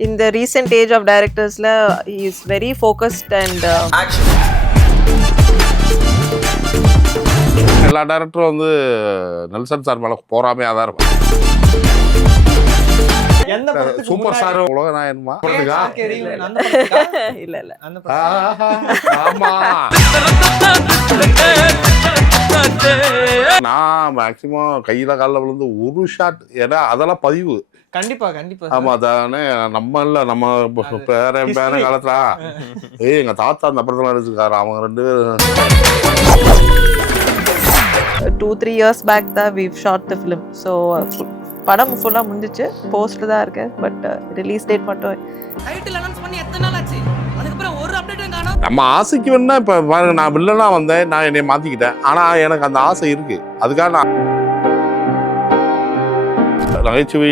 In the recent age of directors la he is very focused and action. எல்லா டைரக்டரும் வந்து Nelson sir மேல போறாமையா தான் இருக்கும். எந்த படத்துக்கு சூப்பர் முன்னாடி ஸ்டார் உலக நாயகமா அந்த படத்துக்கா? இல்ல அந்த படத்துக்கா? ஆமா. நான் மேக்சிமம் கையில காலில் விழுந்து ஒரு ஷாட், ஏன்னா அதெல்லாம் பதிவு. கண்டிப்பா கண்டிப்பா ஆமா, தானே நம்ம இல்ல, நம்ம பேரன் காலத்துல எங்க தாத்தா அந்த படத்துல நடிச்சிருக்காரு. அவங்க 2 பேரும் 2-3 years back தான் we've shot the film. So படம் ஃபுல்லா முடிஞ்சிச்சு, போஸ்ட் தான் இருக்கு. பட் ரிலீஸ் டேட் மட்டும் டைட்டில் அனௌன்ஸ் பண்ணி எத்தனை நாள் ஆச்சு? அதுக்கப்புறம் ஒரு அப்டேட்டும் காணோம். நம்ம ஆசைக்கு வேணா இப்ப பாருங்க, நான் வில்லனா வந்தேன், நான் என்னை மாத்திக்கிட்டேன். ஆனா எனக்கு அந்த ஆசை இருக்கு. அதுக்காக நான் நகைச்சுவை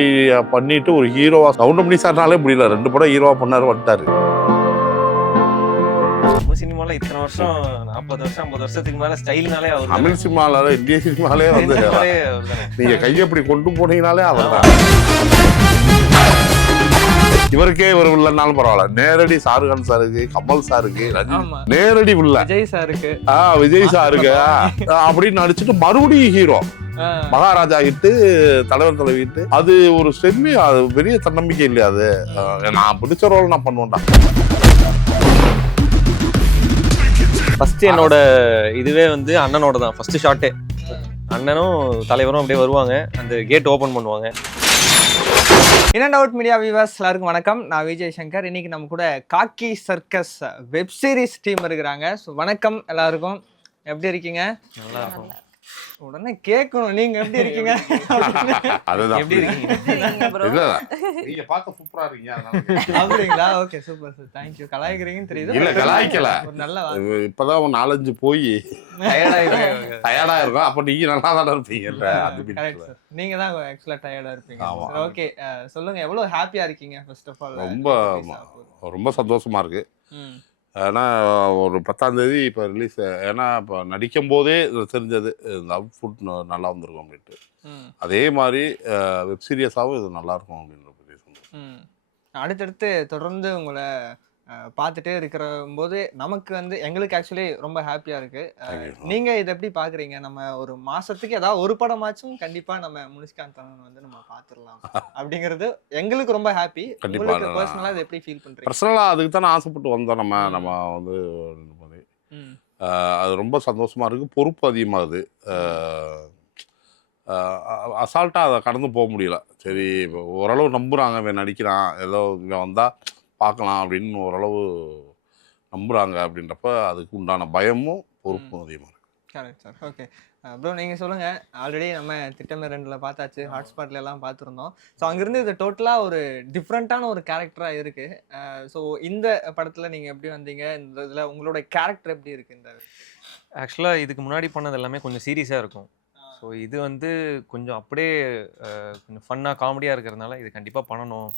பண்ணிட்டு ஒரு ஹீரோவா கவுண்டமணி சார்னாலே முடியல. 2 படம் ஹீரோவா பண்ணாரு, வந்துட்டாரு. நம்ம சினிமால இத்தனை வருஷம் 40 வருஷம் 50 வருஷத்துக்கு மேல ஸ்டைல்னாலே அவர் தமிழ் சினிமால, இந்திய சினிமாலே வந்து நீங்க கையை இப்படி கொண்டு போனீங்கனாலே அவர் தான். இவருக்கே இவர் இல்லைன்னாலும் பரவாயில்ல, நேரடி ஷாருக்கான் சாருக்கு, கமல் சாருக்கு, ஆமா. நேரடி உள்ள விஜய் சாருக்கு விஜய் சாருக்கு அப்படின்னு நடிச்சுட்டு மறுபடியும் ஹீரோ மகாராஜா கிட்டு, தலைவர் தலைவிட்டு, அது ஒரு செம்மி, அது பெரிய தன்னம்பிக்கை இல்லையா? அது நான் பிடிச்ச ரோல் நான் பண்ணுவேன்டா. ஃபர்ஸ்ட் என்னோட இதுவே வந்து அண்ணனோட தான் ஃபர்ஸ்ட் ஷாட்டே. அண்ணனும் தலைவரும் அப்படியே வருவாங்க, அந்த கேட் ஓபன் பண்ணுவாங்க. In and out media viewers எல்லாருக்கும் வணக்கம். நான் விஜய் சங்கர். இன்னைக்கு நம்ம கூட காக்கி சர்க்கஸ் வெப் சீரிஸ் டீம் இருக்கிறாங்க. ஸோ வணக்கம் எல்லாருக்கும், எப்படி இருக்கீங்க? நல்லா இருக்கும். உடனே கேட்கணும், நீங்க எப்படி இருக்கீங்க? அதுதான் எப்படி இருக்கீங்க? இல்ல, நீங்க பார்க்க சூப்பரா இருக்கீங்க. அப்படிங்களா? Okay, super sir, thank you. கலாய்க்கிறீங்கன்னு தெரியுது. இல்ல, கலாய்க்கல. ஒரு நல்ல இப்பதான் ஒரு 4-5 போய் டயர்டா இருக்கும். அப்ப நீங்க நல்லா தானே இருப்பீங்கன்ற அது கரெக்ட் சார். நீங்க தான் ஆக்சுவலா டயர்டா இருப்பீங்க. ஆமா. ஓகே, சொல்லுங்க, எவ்வளவு ஹாப்பியா இருக்கீங்க ஃபர்ஸ்ட் ஆஃப் ஆல்? ரொம்ப சந்தோஷமா இருக்கு. ஏன்னா ஒரு 10ஆம் தேதி இப்போ ரிலீஸ். ஏன்னா இப்போ நடிக்கும் போதே தெரிஞ்சது இந்த அவுட்புட் நல்லா வந்திருக்கும் அப்படின்ட்டு. அதே மாதிரி வெப் சீரியஸாகவும் இது நல்லா இருக்கும் அப்படின்ற பற்றி சொன்னேன். அடுத்தடுத்து தொடர்ந்து உங்களை பார்த்துட்டே இருக்கிற போது நமக்கு வந்து எங்களுக்கு ஆக்சுவலி ரொம்ப ஹாப்பியா இருக்கு. நீங்க இதை எப்படி பாக்குறீங்க? நம்ம ஒரு மாசத்துக்கு ஏதாவது ஒரு படமாச்சும் கண்டிப்பா நம்ம முனிஷ்காந்த் வந்து நம்ம பாத்துடலாம் அப்படிங்கிறது எங்களுக்கு ரொம்ப ஹாப்பி. உங்களுக்கு பர்சனலா இதை எப்படி ஃபீல் பண்றீங்க? பர்சனலாக அதுக்கு தானே ஆசைப்பட்டு வந்தோம். நம்ம வந்து அது ரொம்ப சந்தோஷமா இருக்கு. பொறுப்பு அதிகமாகுது. அசால்ட்டாக அதை கடந்து போக முடியல. சரி, இப்போ ஓரளவு நம்புகிறாங்க, இவன் நடிக்கிறான், ஏதோ இவன் வந்தால் பார்க்கலாம் அப்படின்னு ஓரளவு நம்புகிறாங்க. அப்படின்றப்ப அதுக்கு உண்டான பயமும் பொறுப்பும் அதிகமாக இருக்குது. Correct sir. ஓகே ப்ரோ, நீங்கள் சொல்லுங்கள். ஆல்ரெடி நம்ம திட்டமே 2ல் பார்த்தாச்சு, ஹாட்ஸ்பாட்ல எல்லாம் பார்த்துருந்தோம். ஸோ அங்கேருந்து இது டோட்டலாக ஒரு டிஃப்ரெண்ட்டான ஒரு கேரக்டராக இருக்குது. ஸோ இந்த படத்தில் நீங்கள் எப்படி வந்தீங்க? இந்த இதில் உங்களோட கேரக்டர் எப்படி இருக்குது? இந்த ஆக்சுவலாக இதுக்கு முன்னாடி பண்ணது எல்லாமே கொஞ்சம் சீரியஸாக இருக்கும். ஸோ இது வந்து கொஞ்சம் அப்படியே கொஞ்சம் ஃபன்னாக காமெடியாக இருக்கிறதுனால இது கண்டிப்பாக பண்ணணும்.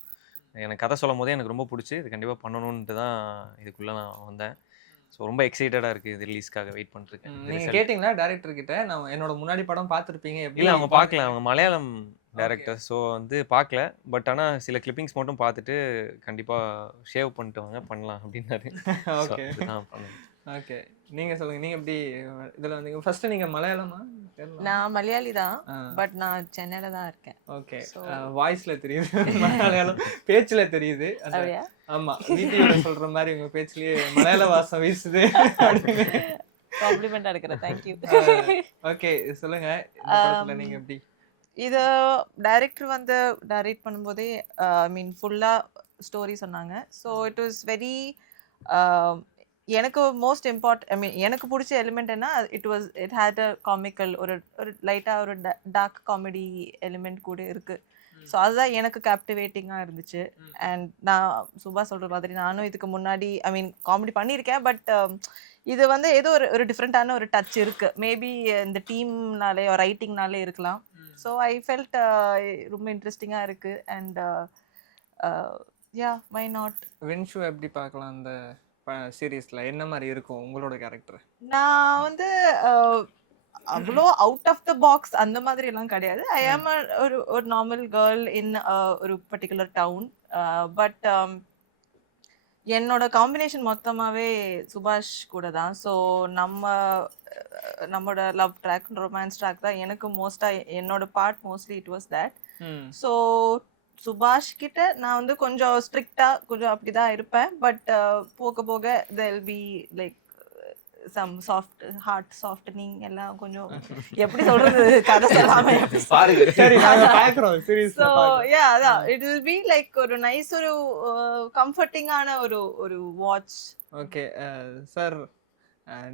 எனக்கு கதை சொல்லும் போதே எனக்கு ரொம்ப பிடிச்சி, இது கண்டிப்பாக பண்ணணுன்ட்டு தான் இதுக்குள்ளே நான் வந்தேன். ஸோ ரொம்ப எக்ஸைட்டடாக இருக்குது, இது ரிலீஸ்க்காக வெயிட் பண்ணிருக்கேன். நீங்கள் கேட்டிங்களா டேரக்டர் கிட்ட? நான் என்னோட முன்னாடி படம் பார்த்துருப்பீங்க. இல்லை, அவங்க பார்க்கல, அவங்க மலையாளம் டேரக்டர். ஸோ வந்து பார்க்கல. பட் ஆனால் சில கிளிப்பிங்ஸ் மட்டும் பார்த்துட்டு கண்டிப்பாக ஷேவ் பண்ணிட்டு வாங்க பண்ணலாம் அப்படின்னாரு. ஓகே ஓகே, நீங்கள் சொல்லுங்கள், நீங்கள் எப்படி இதில் வந்தீங்க? ஃபர்ஸ்ட் நீங்கள் மலையாளமா? நான் மலையாளி தான், பட் நான் சென்னையில தான் இருக்கேன். ஓகே, வாய்ஸ்ல தெரியுது மலையாளம், பேச்சுல தெரியுது. ஆமா, வீடியோல சொல்ற மாதிரி உங்க பேச்சுலயே மலையாள வாசம் வீசுது. காம்ப்ளிமெண்ட் எடுக்கிறேன், தேங்க்யூ. ஓகே, சொல்லுங்க, இந்த படத்துல நீங்க எப்படி? இது டைரக்டர் வந்து டைரக்ட் பண்ணும்போதே ஐ மீன் ஃபுல்லா ஸ்டோரி சொன்னாங்க. ஸோ இட் வாஸ் வெரி எனக்கு மோஸ்ட் ஐ மீன் எனக்கு பிடிச்ச எலிமெண்ட் என்ன, இட் ஹேட் அ காமிக்கல், ஒரு லைட்டாக ஒரு டார்க் காமெடி எலிமெண்ட் கூட இருக்குது. ஸோ அதுதான் எனக்கு கேப்டிவேட்டிங்காக இருந்துச்சு. அண்ட் நான் சுபா சொல்கிற மாதிரி நானும் இதுக்கு முன்னாடி ஐ மீன் காமெடி பண்ணியிருக்கேன். பட் இது வந்து ஏதோ ஒரு டிஃப்ரெண்ட்டான ஒரு டச் இருக்குது. மேபி இந்த டீம்னாலே ரைட்டிங்னாலே இருக்கலாம். ஸோ ஐ ஃபெல்ட் ரொம்ப இன்ட்ரெஸ்டிங்காக இருக்குது. And yeah, why not. வென்ஷு எப்படி பார்க்கலாம் அந்த சீரீஸ்ல? என்ன மாதிரி இருக்கும் உங்களோட கேரக்டர்? நான் வந்து அவ்வளோ அவுட் ஆஃப் த பாக்ஸ் அந்த மாதிரி எல்லாம் கிடையாது. ஐ ஆம் ஒரு நார்மல் கேர்ள் இன் ஒரு பர்டிகுலர் டவுன். பட் என்னோட காம்பினேஷன் மொத்தமாவே சுபாஷ் கூட தான். ஸோ நம்மளோட லவ் ட்ராக் ரொமான்ஸ் ட்ராக் தான் எனக்கு மோஸ்டா என்னோட part mostly it was that. So சுபாஷ் கிட்ட நான் வந்து கொஞ்சம் ஸ்ட்ரிக்டா கொஞ்சம் அப்படிதான் இருப்பேன். பட் போக போக there'll be like some soft heart softening எல்லாம் கொஞ்சம் எப்படி சொல்றது கதை சொல்லாம பாருங்க. சரி நாங்க பாக்குறோம் ஸோ சீரியஸ்லா அதான் இட் வில் பி லைக் ஒரு நைஸ் ஒரு கம்ஃபர்டிங்கான ஒரு வாட்ச். ஓகே சார்,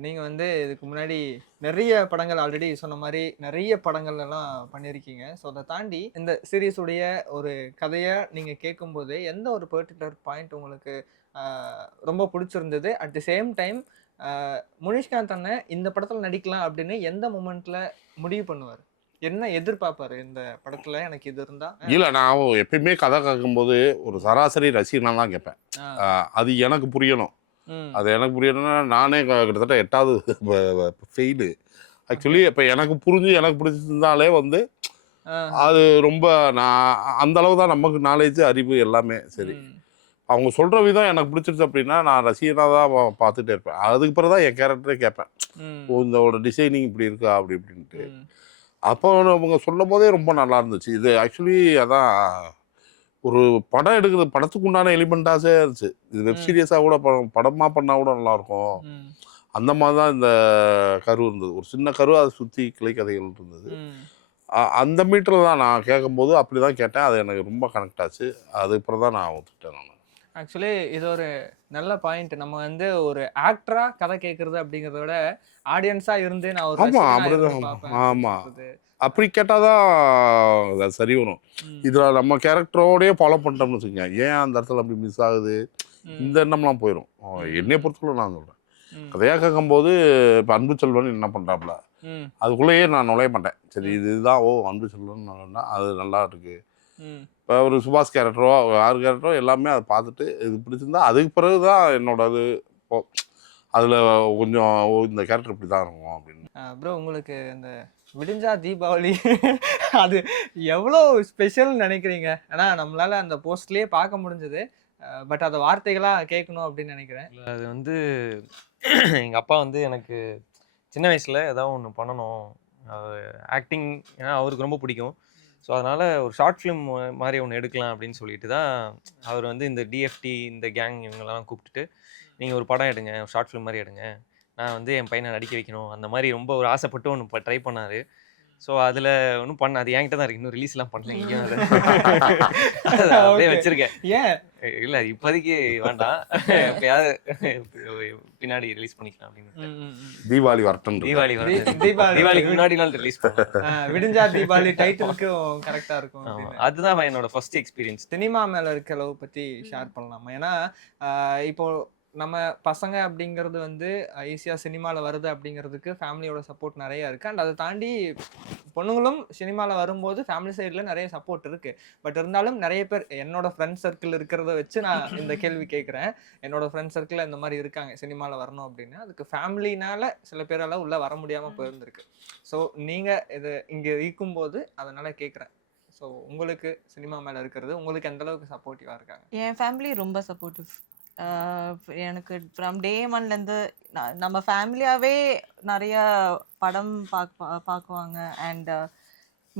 நீங்க வந்து இதுக்கு முன்னாடி நிறைய படங்கள் ஆல்ரெடி சொன்ன மாதிரி நிறைய படங்கள் எல்லாம் பண்ணியிருக்கீங்க. ஸோ அதை தாண்டி இந்த சீரீஸ் உடைய ஒரு கதையை நீங்க கேட்கும்போது எந்த ஒரு பர்டிகுலர் பாயிண்ட் உங்களுக்கு ரொம்ப பிடிச்சிருந்தது? At the same time Munishkanth அண்ணன் இந்த படத்துல நடிக்கலாம் அப்படின்னு எந்த மூமெண்ட்ல முடிவு பண்ணுவார்? என்ன எதிர்பார்ப்பாரு இந்த படத்துல எனக்கு இது இருந்தா? இல்லை, நான் எப்பயுமே கதை கேட்கும்போது ஒரு சராசரி ரசிகனாக தான் கேட்பேன். அது எனக்கு புரியணும். அது எனக்கு புரியணும்னா நானே கிட்டத்தட்ட 8வது ஃபெயிலு ஆக்சுவலி. இப்போ எனக்கு புரிஞ்சு எனக்கு பிடிச்சிருந்தாலே வந்து அது ரொம்ப நான் அந்த அளவு தான் நமக்கு நாலேஜ் அறிவு எல்லாமே சரி. அவங்க சொல்கிற விதம் எனக்கு பிடிச்சிருச்சு அப்படின்னா நான் ரசிகனாக தான் பார்த்துட்டே இருப்பேன். அதுக்கு பிறகு தான் என் கேரக்டரே கேட்பேன். இதோட டிசைனிங் இப்படி இருக்கா அப்படி இப்படின்ட்டு. அப்போ அவங்க சொல்லும் போதே ரொம்ப நல்லா இருந்துச்சு. இது ஆக்சுவலி அதான் ஒரு படம் எடுக்கிறது படத்துக்கு உண்டான எலிமெண்ட்டாஸே இருந்துச்சு. இது வெப் சீரியஸாக கூட படமாக பண்ணால் கூட நல்லாயிருக்கும். அந்த மாதிரி தான் இந்த கரு இருந்தது. ஒரு சின்ன கரு, அதை சுற்றி கிளை கதைகள் இருந்தது. அந்த மீட்டரில் தான் நான் கேட்கும்போது அப்படி தான் கேட்டேன். அது எனக்கு ரொம்ப கனெக்ட் ஆச்சு. அதுக்கப்புறம் தான் நான் ஒத்துக்கிட்டேன். நான் ஆக்சுவலி இது ஒரு நல்ல பாயிண்ட். நம்ம வந்து ஒரு ஆக்டரா கதை கேட்கறது அப்படிங்கிறத விட ஆடியன்ஸா இருந்து நான் ஒரு ஆமாம் அப்படிதான். ஆமாம், அப்படி கேட்டால் தான் அது சரி வரும். இதில் நம்ம கேரக்டரோடய ஃபாலோ பண்ணிட்டோம்னு வச்சுக்கோங்க, ஏன் அந்த இடத்துல அப்படி மிஸ் ஆகுது இந்த எண்ணம்லாம் போயிடும். என்னைய பொறுத்தவரை நான் சொல்கிறேன், கதையாக கேட்கும்போது இப்போ அன்பு செல்வன் என்ன பண்ணுறாப்புல அதுக்குள்ளேயே நான் நுழைய மாட்டேன். சரி இதுதான் அன்பு செல்வன் அது நல்லா இருக்குது. இப்போ ஒரு சுபாஷ் கேரக்டரோ யார் கேரக்டரோ எல்லாமே அதை பார்த்துட்டு இது பிடிச்சிருந்தா அதுக்கு பிறகு தான் என்னோட அது அதில் கொஞ்சம் இந்த கேரக்டர் இப்படி தான் இருக்கும் அப்படின்னு. ப்ரோ, உங்களுக்கு இந்த விடிஞ்சா தீபாவளி அது எவ்வளோ ஸ்பெஷல்னு நினைக்கிறீங்க? ஏன்னா நம்மளால அந்த போஸ்ட்லேயே பார்க்க முடிஞ்சது. பட் அதை வார்த்தைகளாக கேட்கணும் அப்படின்னு நினைக்கிறேன். அது வந்து எங்கள் அப்பா வந்து எனக்கு சின்ன வயசில் ஏதாவது ஒன்று பண்ணணும், ஆக்டிங் ஏன்னா அவருக்கு ரொம்ப பிடிக்கும். ஸோ அதனால் ஒரு ஷார்ட் ஃபிலிம் மாதிரி ஒன்று எடுக்கலாம் அப்படின்னு சொல்லிட்டு தான் அவர் வந்து இந்த டிஎஃப்டி இந்த கேங் இவங்கெல்லாம் கூப்பிட்டுட்டு நீங்கள் ஒரு படம் எடுங்க, ஷார்ட் ஃபிலிம் மாதிரி எடுங்க, நான் வந்து என் பையனை நடிக்க வைக்கணும் அந்த மாதிரி ரொம்ப ஒரு ஆசைப்பட்டு ஒன்று ட்ரை பண்ணார். ஸோ அதில் ஒன்றும் பண்ண அது என்கிட்ட தான் இருக்குது, இன்னும் ரிலீஸ்லாம் பண்ணல இங்கேயும். அதை அப்படியே வச்சுருக்கேன். ஏன் இல்லை இப்போதைக்கு வேண்டாம், எப்பயாவது பின்னாடி ரிலீஸ் பண்ணிக்கலாம் அப்படின்னு. தீபாவளி வரட்டும். தீபாவளிக்கு முன்னாடி நாள் ரிலீஸ் பண்ணுவேன். விடிஞ்சா தீபாவளி டைட்டிலுக்கும் கரெக்டாக இருக்கும். அதுதான் என்னோட ஃபர்ஸ்ட் எக்ஸ்பீரியன்ஸ். சினிமா மேலே இருக்க லவ் பற்றி ஷேர் பண்ணலாமா? ஏன்னா இப்போ நம்ம பசங்க அப்படிங்கிறது வந்து ஈஸியாக சினிமாவில் வருது அப்படிங்கிறதுக்கு ஃபேமிலியோட சப்போர்ட் நிறையா இருக்குது. அண்ட் அதை தாண்டி பொண்ணுங்களும் சினிமாவில் வரும்போது ஃபேமிலி சைடில் நிறைய சப்போர்ட் இருக்குது. பட் இருந்தாலும் நிறைய பேர் என்னோட ஃப்ரெண்ட் சர்க்கிள் இருக்கிறத வச்சு நான் இந்த கேள்வி கேட்குறேன். என்னோட ஃப்ரெண்ட் சர்க்கிளில் இந்த மாதிரி இருக்காங்க சினிமாவில் வரணும் அப்படின்னு. அதுக்கு ஃபேமிலினால சில பேரெல்லாம் உள்ளே வர முடியாமல் போயிருந்துருக்கு. ஸோ நீங்கள் இது இங்கே இருக்கும்போது அதனால் கேட்குறேன். ஸோ உங்களுக்கு சினிமா மேலே இருக்கிறது உங்களுக்கு எந்த அளவுக்கு சப்போர்ட்டிவாக இருக்காங்க? என் ஃபேமிலி ரொம்ப சப்போர்ட்டிவ். எனக்கு ஃப்ரம் டே ஒன்லேருந்து நம்ம ஃபேமிலியாகவே நிறைய படம் பார்க்குவாங்க. And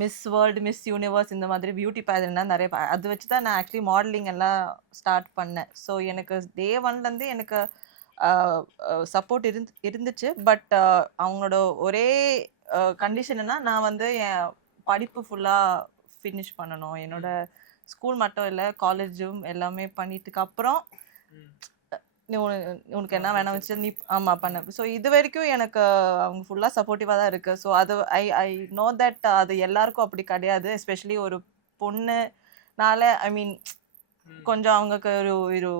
miss world, miss universe இந்த மாதிரி பியூட்டி பேஜன்லாம் நிறைய அது வச்சு தான் நான் ஆக்சுவலி மாடலிங் எல்லாம் ஸ்டார்ட் பண்ணேன். ஸோ எனக்கு டே ஒன்லேருந்து எனக்கு சப்போர்ட் இருந்துச்சு. பட் அவங்களோட ஒரே கண்டிஷன்னா நான் வந்து என் படிப்பு ஃபுல்லாக ஃபினிஷ் பண்ணணும். என்னோட ஸ்கூல் மட்டும் இல்லை, காலேஜும் எல்லாமே பண்ணிட்டுக்கு அப்புறம் உனக்கு என்ன வேணாம் வச்சு நீ ஆமாம் பண்ண. ஸோ இது வரைக்கும் எனக்கு அவங்க ஃபுல்லாக சப்போர்ட்டிவாக தான் இருக்குது. ஸோ அது ஐ நோ தட் அது எல்லாருக்கும் அப்படி கிடையாது. எஸ்பெஷலி ஒரு பொண்ணுனால ஐ மீன் கொஞ்சம் அவங்களுக்கு ஒரு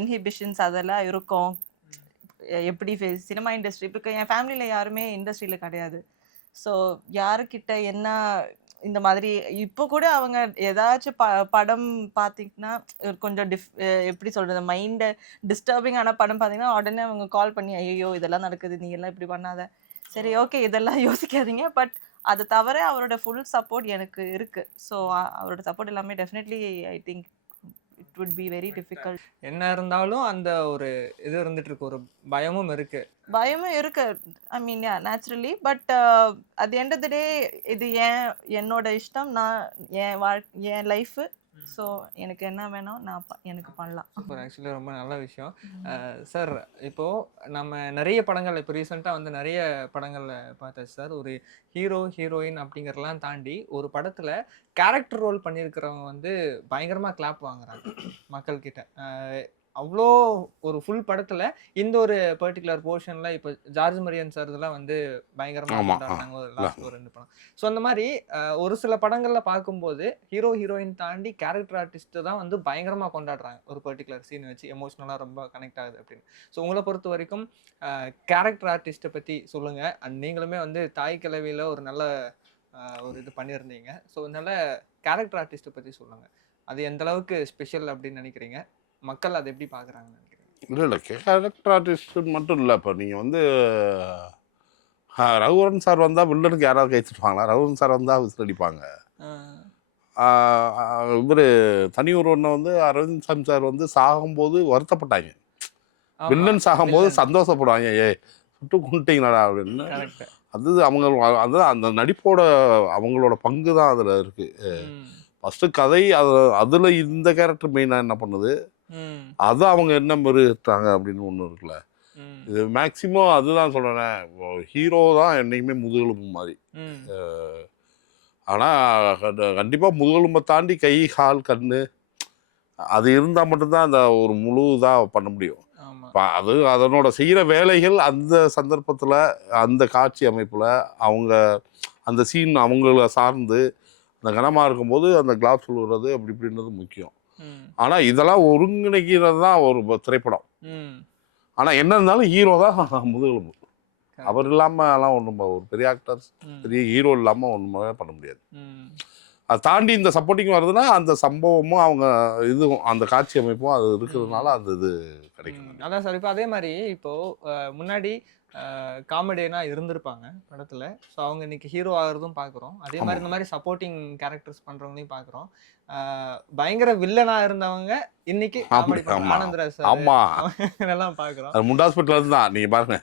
இன்ஹிபிஷன்ஸ் அதெல்லாம் இருக்கும். எப்படி சினிமா இண்டஸ்ட்ரி இப்போ என் ஃபேமிலியில் யாருமே இண்டஸ்ட்ரியில் கிடையாது. ஸோ யாருக்கிட்ட என்ன இந்த மாதிரி இப்போ கூட அவங்க ஏதாச்சும் படம் பார்த்தீங்கன்னா கொஞ்சம் எப்படி சொல்கிறது மைண்டை டிஸ்டர்பிங்கான படம் பார்த்தீங்கன்னா உடனே அவங்க கால் பண்ணி ஐயோ இதெல்லாம் நடக்குது, நீ எல்லாம் இப்படி பண்ணாத. சரி ஓகே இதெல்லாம் யோசிக்காதீங்க. பட் அது தவிர அவரோட ஃபுல் சப்போர்ட் எனக்கு இருக்கு. ஸோ அவரோட சப்போர்ட் எல்லாமே definitely I think it would be very difficult. என்ன இருந்தாலும் அந்த ஒரு இது இருந்துட்டு இருக்கு, ஒரு பயமும் இருக்கு. பயமும் இருக்கு. I mean naturally. But at the end of the day இது என்னோட இஷ்டம். என் லைஃபு. ஸோ எனக்கு என்ன வேணும் நான் எனக்கு பண்ணலாம். சூப்பர், ஆக்சுவலி ரொம்ப நல்ல விஷயம். சார் இப்போ நம்ம நிறைய படங்கள் இப்போ ரீசெண்டாக வந்து நிறைய படங்கள்ல பார்த்தாச்சு சார். ஒரு ஹீரோ ஹீரோயின் அப்படிங்கிறதெல்லாம் தாண்டி ஒரு படத்துல கேரக்டர் ரோல் பண்ணியிருக்கிறவங்க வந்து பயங்கரமா கிளாப் வாங்குறாங்க மக்கள்கிட்ட. அவ்வளோ ஒரு ஃபுல் படத்துல இந்த ஒரு பர்டிகுலர் போர்ஷன்ல இப்போ ஜார்ஜ் மரியன் சார் இதெல்லாம் வந்து பயங்கரமா ஆமா. கொண்டாடுறாங்க லாஸ்ட் ஒரு 2 படம். ஸோ அந்த மாதிரி ஒரு சில படங்கள்ல பார்க்கும்போது ஹீரோ ஹீரோயின் தாண்டி கேரக்டர் ஆர்டிஸ்ட் தான் வந்து பயங்கரமா கொண்டாடுறாங்க. ஒரு பர்டிகுலர் சீன் வச்சு எமோஷனலா ரொம்ப கனெக்ட் ஆகுது அப்படின்னு. ஸோ உங்களை பொறுத்த வரைக்கும் கேரக்டர் ஆர்டிஸ்ட்டை பத்தி சொல்லுங்க. அண்ட் நீங்களுமே வந்து தாய் கிழவியில ஒரு நல்ல ஒரு இது பண்ணியிருந்தீங்க. ஸோ அதனால கேரக்டர் ஆர்டிஸ்ட்டை பத்தி சொல்லுங்க. அது எந்த அளவுக்கு ஸ்பெஷல் அப்படின்னு நினைக்கிறீங்க? மக்கள் அதை எப்படி பார்க்குறாங்கன்னு நினைக்கிறீங்க? இல்லை கேரக்டர் ஆர்டிஸ்ட் மட்டும் இல்லை. இப்போ நீங்கள் வந்து ரகுவரன் சார் வந்தால் வில்லனுக்கு யாராவது கைச்சிருப்பாங்களா? ரகுவரன் சார் வந்தால் விசில் அடிப்பாங்க. இவர் தனி ஒருவனை வந்து அரவிந்த் சாமி சார் வந்து சாகும்போது வருத்தப்பட்டாங்க. வில்லன் சாகும்போது சந்தோஷப்படுவாங்க. சுட்டு கொண்டுட்டீங்களாடா அப்படின்னு. அது அதுதான் அந்த நடிப்போட அவங்களோட பங்கு தான் அதில் இருக்குது. ஃபஸ்ட்டு கதை அதில் இந்த கேரக்டர் மெயினாக என்ன பண்ணுது, அதை அவங்க என்ன மெருகுட்டாங்க அப்படின்னு ஒன்று இருக்குல்ல. இது மேக்சிமம் அதுதான் சொல்கிறேன். ஹீரோ தான் என்றைக்குமே முதுகெலும்பு மாதிரி. ஆனால் கண்டிப்பாக முதுகெலும்பை தாண்டி கை கால் கண் அது இருந்தால் மட்டும்தான் அந்த ஒரு முழு இதாக பண்ண முடியும். அது அதனோட செய்கிற வேலைகள் அந்த சந்தர்ப்பத்தில் அந்த காட்சி அமைப்பில் அவங்க அந்த சீன் அவங்கள சார்ந்து அந்த கனமாக இருக்கும்போது அந்த கிளாஸ் விழுகிறது அப்படி இப்படின்றது முக்கியம். ஆனால் இதெல்லாம் ஒருங்கிணைக்கிறது தான் ஒரு திரைப்படம். ஆனால் என்ன இருந்தாலும் ஹீரோ தான் முதுகெலும்பு. அவர் இல்லாமலாம் ஒன்றும் ஒரு பெரிய ஆக்டர்ஸ் பெரிய ஹீரோ இல்லாமல் ஒன்றுமே பண்ண முடியாது. அதை தாண்டி இந்த சப்போர்ட்டிங் வருதுன்னா அந்த சம்பவமும் அவங்க இதுவும் அந்த காட்சி அமைப்பும் அது இருக்கிறதுனால அந்த இது கிடைக்கும். அதான் சார். இப்போ அதே மாதிரி இப்போ முன்னாடி காமெடியனா இருந்திருப்பாங்க படத்துல. ஸோ அவங்க இன்னைக்கு ஹீரோ ஆகிறதும் பார்க்குறோம். அதே மாதிரி இந்த மாதிரி சப்போர்ட்டிங் கேரக்டர்ஸ் பண்றவங்களையும் பார்க்குறோம். பயங்கர வில்லனா இருந்தவங்க இன்னைக்கு காமெடி பண்ற ஆனந்தராஜ் சார் எல்லாம் பார்க்குறோம். முண்டாஸ்பெட்ல இருந்து தான் நீங்க பாருங்க.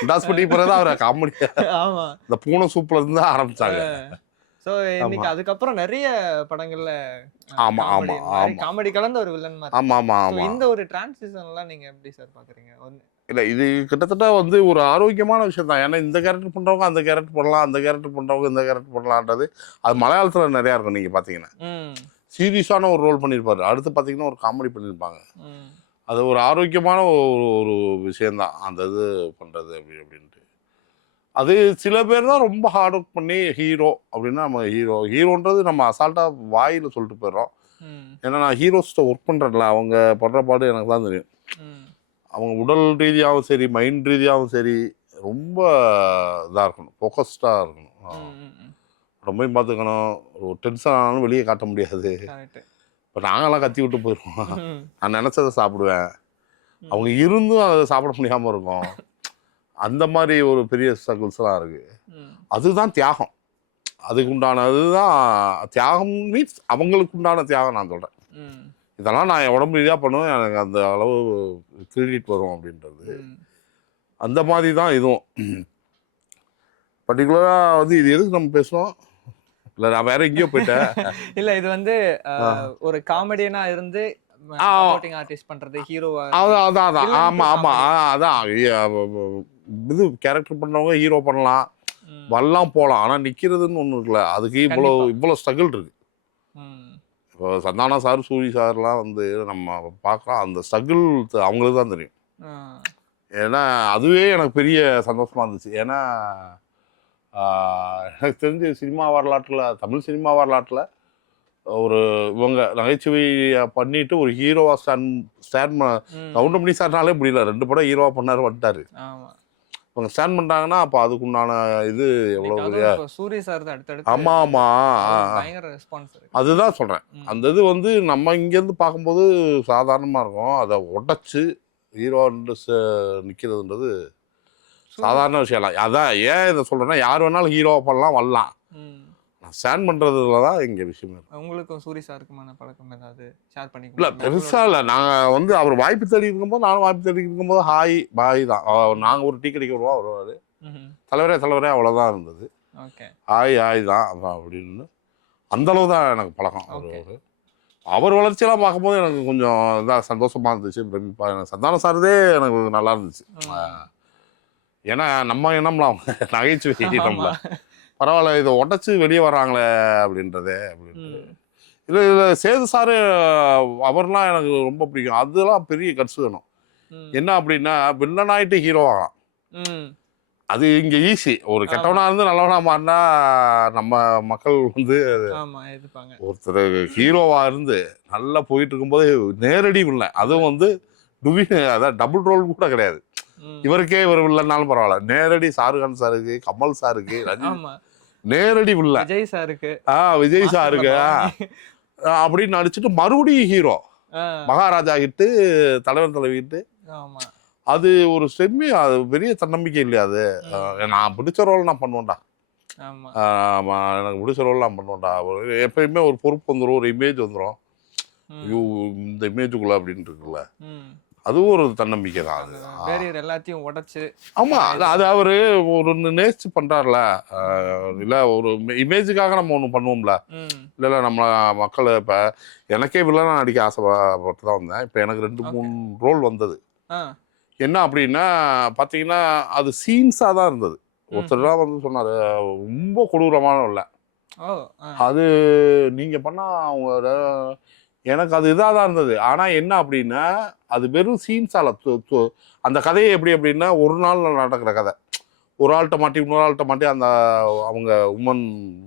முண்டாஸ்பெட்டிக்கு பிறகுதான் அவர் காமெடி ஆமா இந்த பூனை சூப்ல இருந்து தான் ஆரம்பிச்சாங்க. ஸோ இன்னைக்கு அதுக்கப்புறம் நிறைய படங்கள்ல காமெடி கலந்த ஒரு வில்லன் மாதிரி. ஆமா ஆமா ஆமா. இந்த ஒரு டிரான்சிஷன்லாம் நீங்க எப்படி சார் பாக்குறீங்க? இல்லை இது கிட்டத்தட்ட வந்து ஒரு ஆரோக்கியமான விஷயம் தான். ஏன்னா இந்த கேரக்டர் பண்ணுறவங்க அந்த கேரக்டர் பண்ணலாம், அந்த கேரக்டர் பண்ணுறவங்க இந்த கேரக்டர் பண்ணலான்றது அது மலையாளத்தில் நிறையா இருக்கும். நீங்கள் பார்த்தீங்கன்னா சீரியஸான ஒரு ரோல் பண்ணியிருப்பாரு, அடுத்து பார்த்தீங்கன்னா ஒரு காமெடி பண்ணியிருப்பாங்க. அது ஒரு ஆரோக்கியமான ஒரு விஷயந்தான் அந்த இது பண்ணுறது அப்படின்ட்டு. அது சில பேர் தான் ரொம்ப ஹார்ட் ஒர்க் பண்ணி ஹீரோ அப்படின்னா நம்ம ஹீரோன்றது நம்ம அசால்ட்டாக வாயில் சொல்லிட்டு போயிடுறோம். ஏன்னா நான் ஹீரோஸ்கிட்ட ஒர்க் பண்ணுறேன்ல, அவங்க படுற பாடு எனக்கு தான் தெரியும். அவங்க உடல் ரீதியாகவும் சரி மைண்ட் ரீதியாகவும் சரி ரொம்ப இதாக இருக்கணும், ஃபோக்கஸ்டாக இருக்கணும். ரொம்பவும் பார்த்துக்கணும். ஒரு டென்ஷன் ஆனாலும் வெளியே காட்ட முடியாது. இப்போ நாங்கள்லாம் கத்தி விட்டு போயிடுவோம். நான் நினச்சதை சாப்பிடுவேன், அவங்க இருந்தும் அதை சாப்பிட முடியாமல் இருக்கும். அந்த மாதிரி ஒரு பெரிய ஸ்ட்ரகிள்ஸ்லாம் இருக்குது. அதுதான் தியாகம். அதுக்கு உண்டானது தான் தியாகம். மீன்ஸ் அவங்களுக்கு உண்டான தியாகம் நான் சொல்கிறேன். இதெல்லாம் நான் உடம்பு ரீதியாக பண்ணுவேன், எனக்கு அந்த அளவு கிரெடிட் வரும் அப்படின்றது. அந்த மாதிரி தான் இதுவும். பர்டிகுலராக வந்து இது எதுக்கு நம்ம பேசுகிறோம்? இல்லை நான் வேற எங்கேயோ போயிட்டேன். இல்லை இது வந்து ஒரு காமெடியனாக இருந்து ஆர்டிஸ்ட் பண்ணுறது ஹீரோவா. அதான் ஆமாம் ஆமாம் அதான் இது கேரக்டர் பண்ணுறவங்க ஹீரோ பண்ணலாம், வரலாம் போகலாம். ஆனால் நிற்கிறதுன்னு ஒன்று இருக்குல்ல, அதுக்கு இவ்வளோ ஸ்ட்ரகிள் இருக்குது. இப்போ சந்தானா சார் சூரி சார்லாம் வந்து நம்ம பார்க்கலாம், அந்த ஸ்ட்ரகிள் அவங்களுக்கு தான் தெரியும். ஏன்னா அதுவே எனக்கு பெரிய சந்தோஷமாக இருந்துச்சு. ஏன்னா எனக்கு தெரிஞ்ச சினிமா வரலாற்றில், தமிழ் சினிமா வரலாற்றில் ஒரு இவங்க நகைச்சுவையை பண்ணிட்டு ஒரு ஹீரோவாக ஸ்டாண்ட் கவுண்டமணி சார்னாலே முடியல, 2 படம் ஹீரோவாக பண்ணார் வந்துட்டார். இவங்க ஸ்டாண்ட் பண்ணிட்டாங்கன்னா அப்போ அதுக்குண்டான இது எவ்வளோ பெரிய. சூரிய சார் தான் அடுத்தடுத்து. ஆமாம் ஆமாம், பயங்கர ரெஸ்பான்ஸ். அதுதான் சொல்கிறேன். அந்த இது வந்து நம்ம இங்கேருந்து பார்க்கும்போது சாதாரணமாக இருக்கும், அதை உடச்சி ஹீரோன்னு நிற்கிறதுன்றது சாதாரண விஷயம் இல்லை. அதான் ஏன் இதை சொல்கிறேன்னா, யார் வேணாலும் ஹீரோவை பண்ணலாம், வரலாம். நான் ஸ்டாண்ட் பண்ணுறதுல தான் இங்கே விஷயமே. உங்களுக்கும் சூரி சாருக்குமான பழக்கம் ஏதாவது ஷேர் இல்லை பண்ணிக்கலாம்? பெருசாக இல்லை. நாங்கள் அவர் வாய்ப்பு தேடி இருக்கும்போது, நானும் வாய்ப்பு தேடி இருக்கும்போது ஹாய் பாய் தான். நாங்கள் ஒரு டீ கடைக்கு வருவோம், வருவார், தலைவரே அவ்வளோதான் இருந்தது. ஓகே, ஹாய் தான் அப்படின்னு அந்தளவு தான் எனக்கு பழக்கம். அவர் வளர்ச்சியெல்லாம் பார்க்கும்போது எனக்கு கொஞ்சம் இதாக சந்தோஷமாக இருந்துச்சு. எனக்கு சந்தானம் சார்தே எனக்கு நல்லா இருந்துச்சு. ஏன்னா நம்ம எண்ணம்லாம் நகைச்சுவை நம்மள பரவாயில்ல, இதை உடச்சி வெளியே வராங்களே அப்படின்றதே அப்படின்ட்டு. இதில் சேது சாரு அவர்லாம் எனக்கு ரொம்ப பிடிக்கும். அதெல்லாம் பெரிய கட்ஸ் வேணும். என்ன அப்படின்னா வில்லன் ஆகிட்டு ஹீரோ ஆகலாம். அது இங்கே ஈஸி. ஒரு கெட்டவனா இருந்து நல்லவனா மாறினா நம்ம மக்கள் வந்து ஒருத்தர் ஹீரோவா இருந்து நல்லா போயிட்டு இருக்கும்போது நேரடி வில்லன், அதுவும் வந்து அதான் டபுள் ரோல் கூட கிடையாது. இவருக்கே இவர் வில்லன்னாலும் பரவாயில்ல, நேரடி ஷாருக்கான் சாருக்கு, கமல் சாருக்கு, ரஜினி நேரடி வில்லன், விஜய் சாருக்கு அப்படின்னு நடிச்சுட்டு மறுபடியும் ஹீரோ மகாராஜா கிட்டு தலைவர் தலைவிட்டு, அது ஒரு செம்மி, அது பெரிய தன்னம்பிக்கை இல்லையா? அது நான் பிடிச்ச ரோல் நான் பண்ணுவேன்டா, எனக்கு பிடிச்ச ரோல் நான் பண்ணுவேன்டா. எப்பயுமே ஒரு பொறுப்பு வந்துடும், ஒரு இமேஜ் வந்துடும், ஐயோ இந்த இமேஜுக்குள்ள அப்படின்னு இருக்குல்ல, அதுவும் ஒரு தன்னம்பிக்கை தான். அது எல்லாத்தையும் உடைச்சு, ஆமா, அது அவரு ஒரு நேசிச்சு பண்றாருல. இல்ல ஒரு இமேஜுக்காக நம்ம ஒண்ணு பண்ணுவோம்ல, இல்ல நம்ம மக்கள். இப்ப எனக்கே வில்லனா நடிக்க ஆசைப்பட்டு தான் வந்தேன். இப்ப எனக்கு 2-3 ரோல் வந்தது. என்ன அப்படின்னா பாத்தீங்கன்னா அது சீன்ஸா தான் இருந்தது. ஒருத்தர் தான் வந்து சொன்னாரு, ரொம்ப கொடூரமான இல்லை அது நீங்க பண்ணா அவங்க, எனக்கு அது இதாக தான் இருந்தது. ஆனால் என்ன அப்படின்னா அது வெறும் சீன்ஸால் அந்த கதையை எப்படி அப்படின்னா ஒரு நாள் நடக்கிற கதை, ஒரு ஆள்கிட்ட மாட்டி இன்னொரு ஆள்கிட்ட மாட்டி அந்த அவங்க உமன்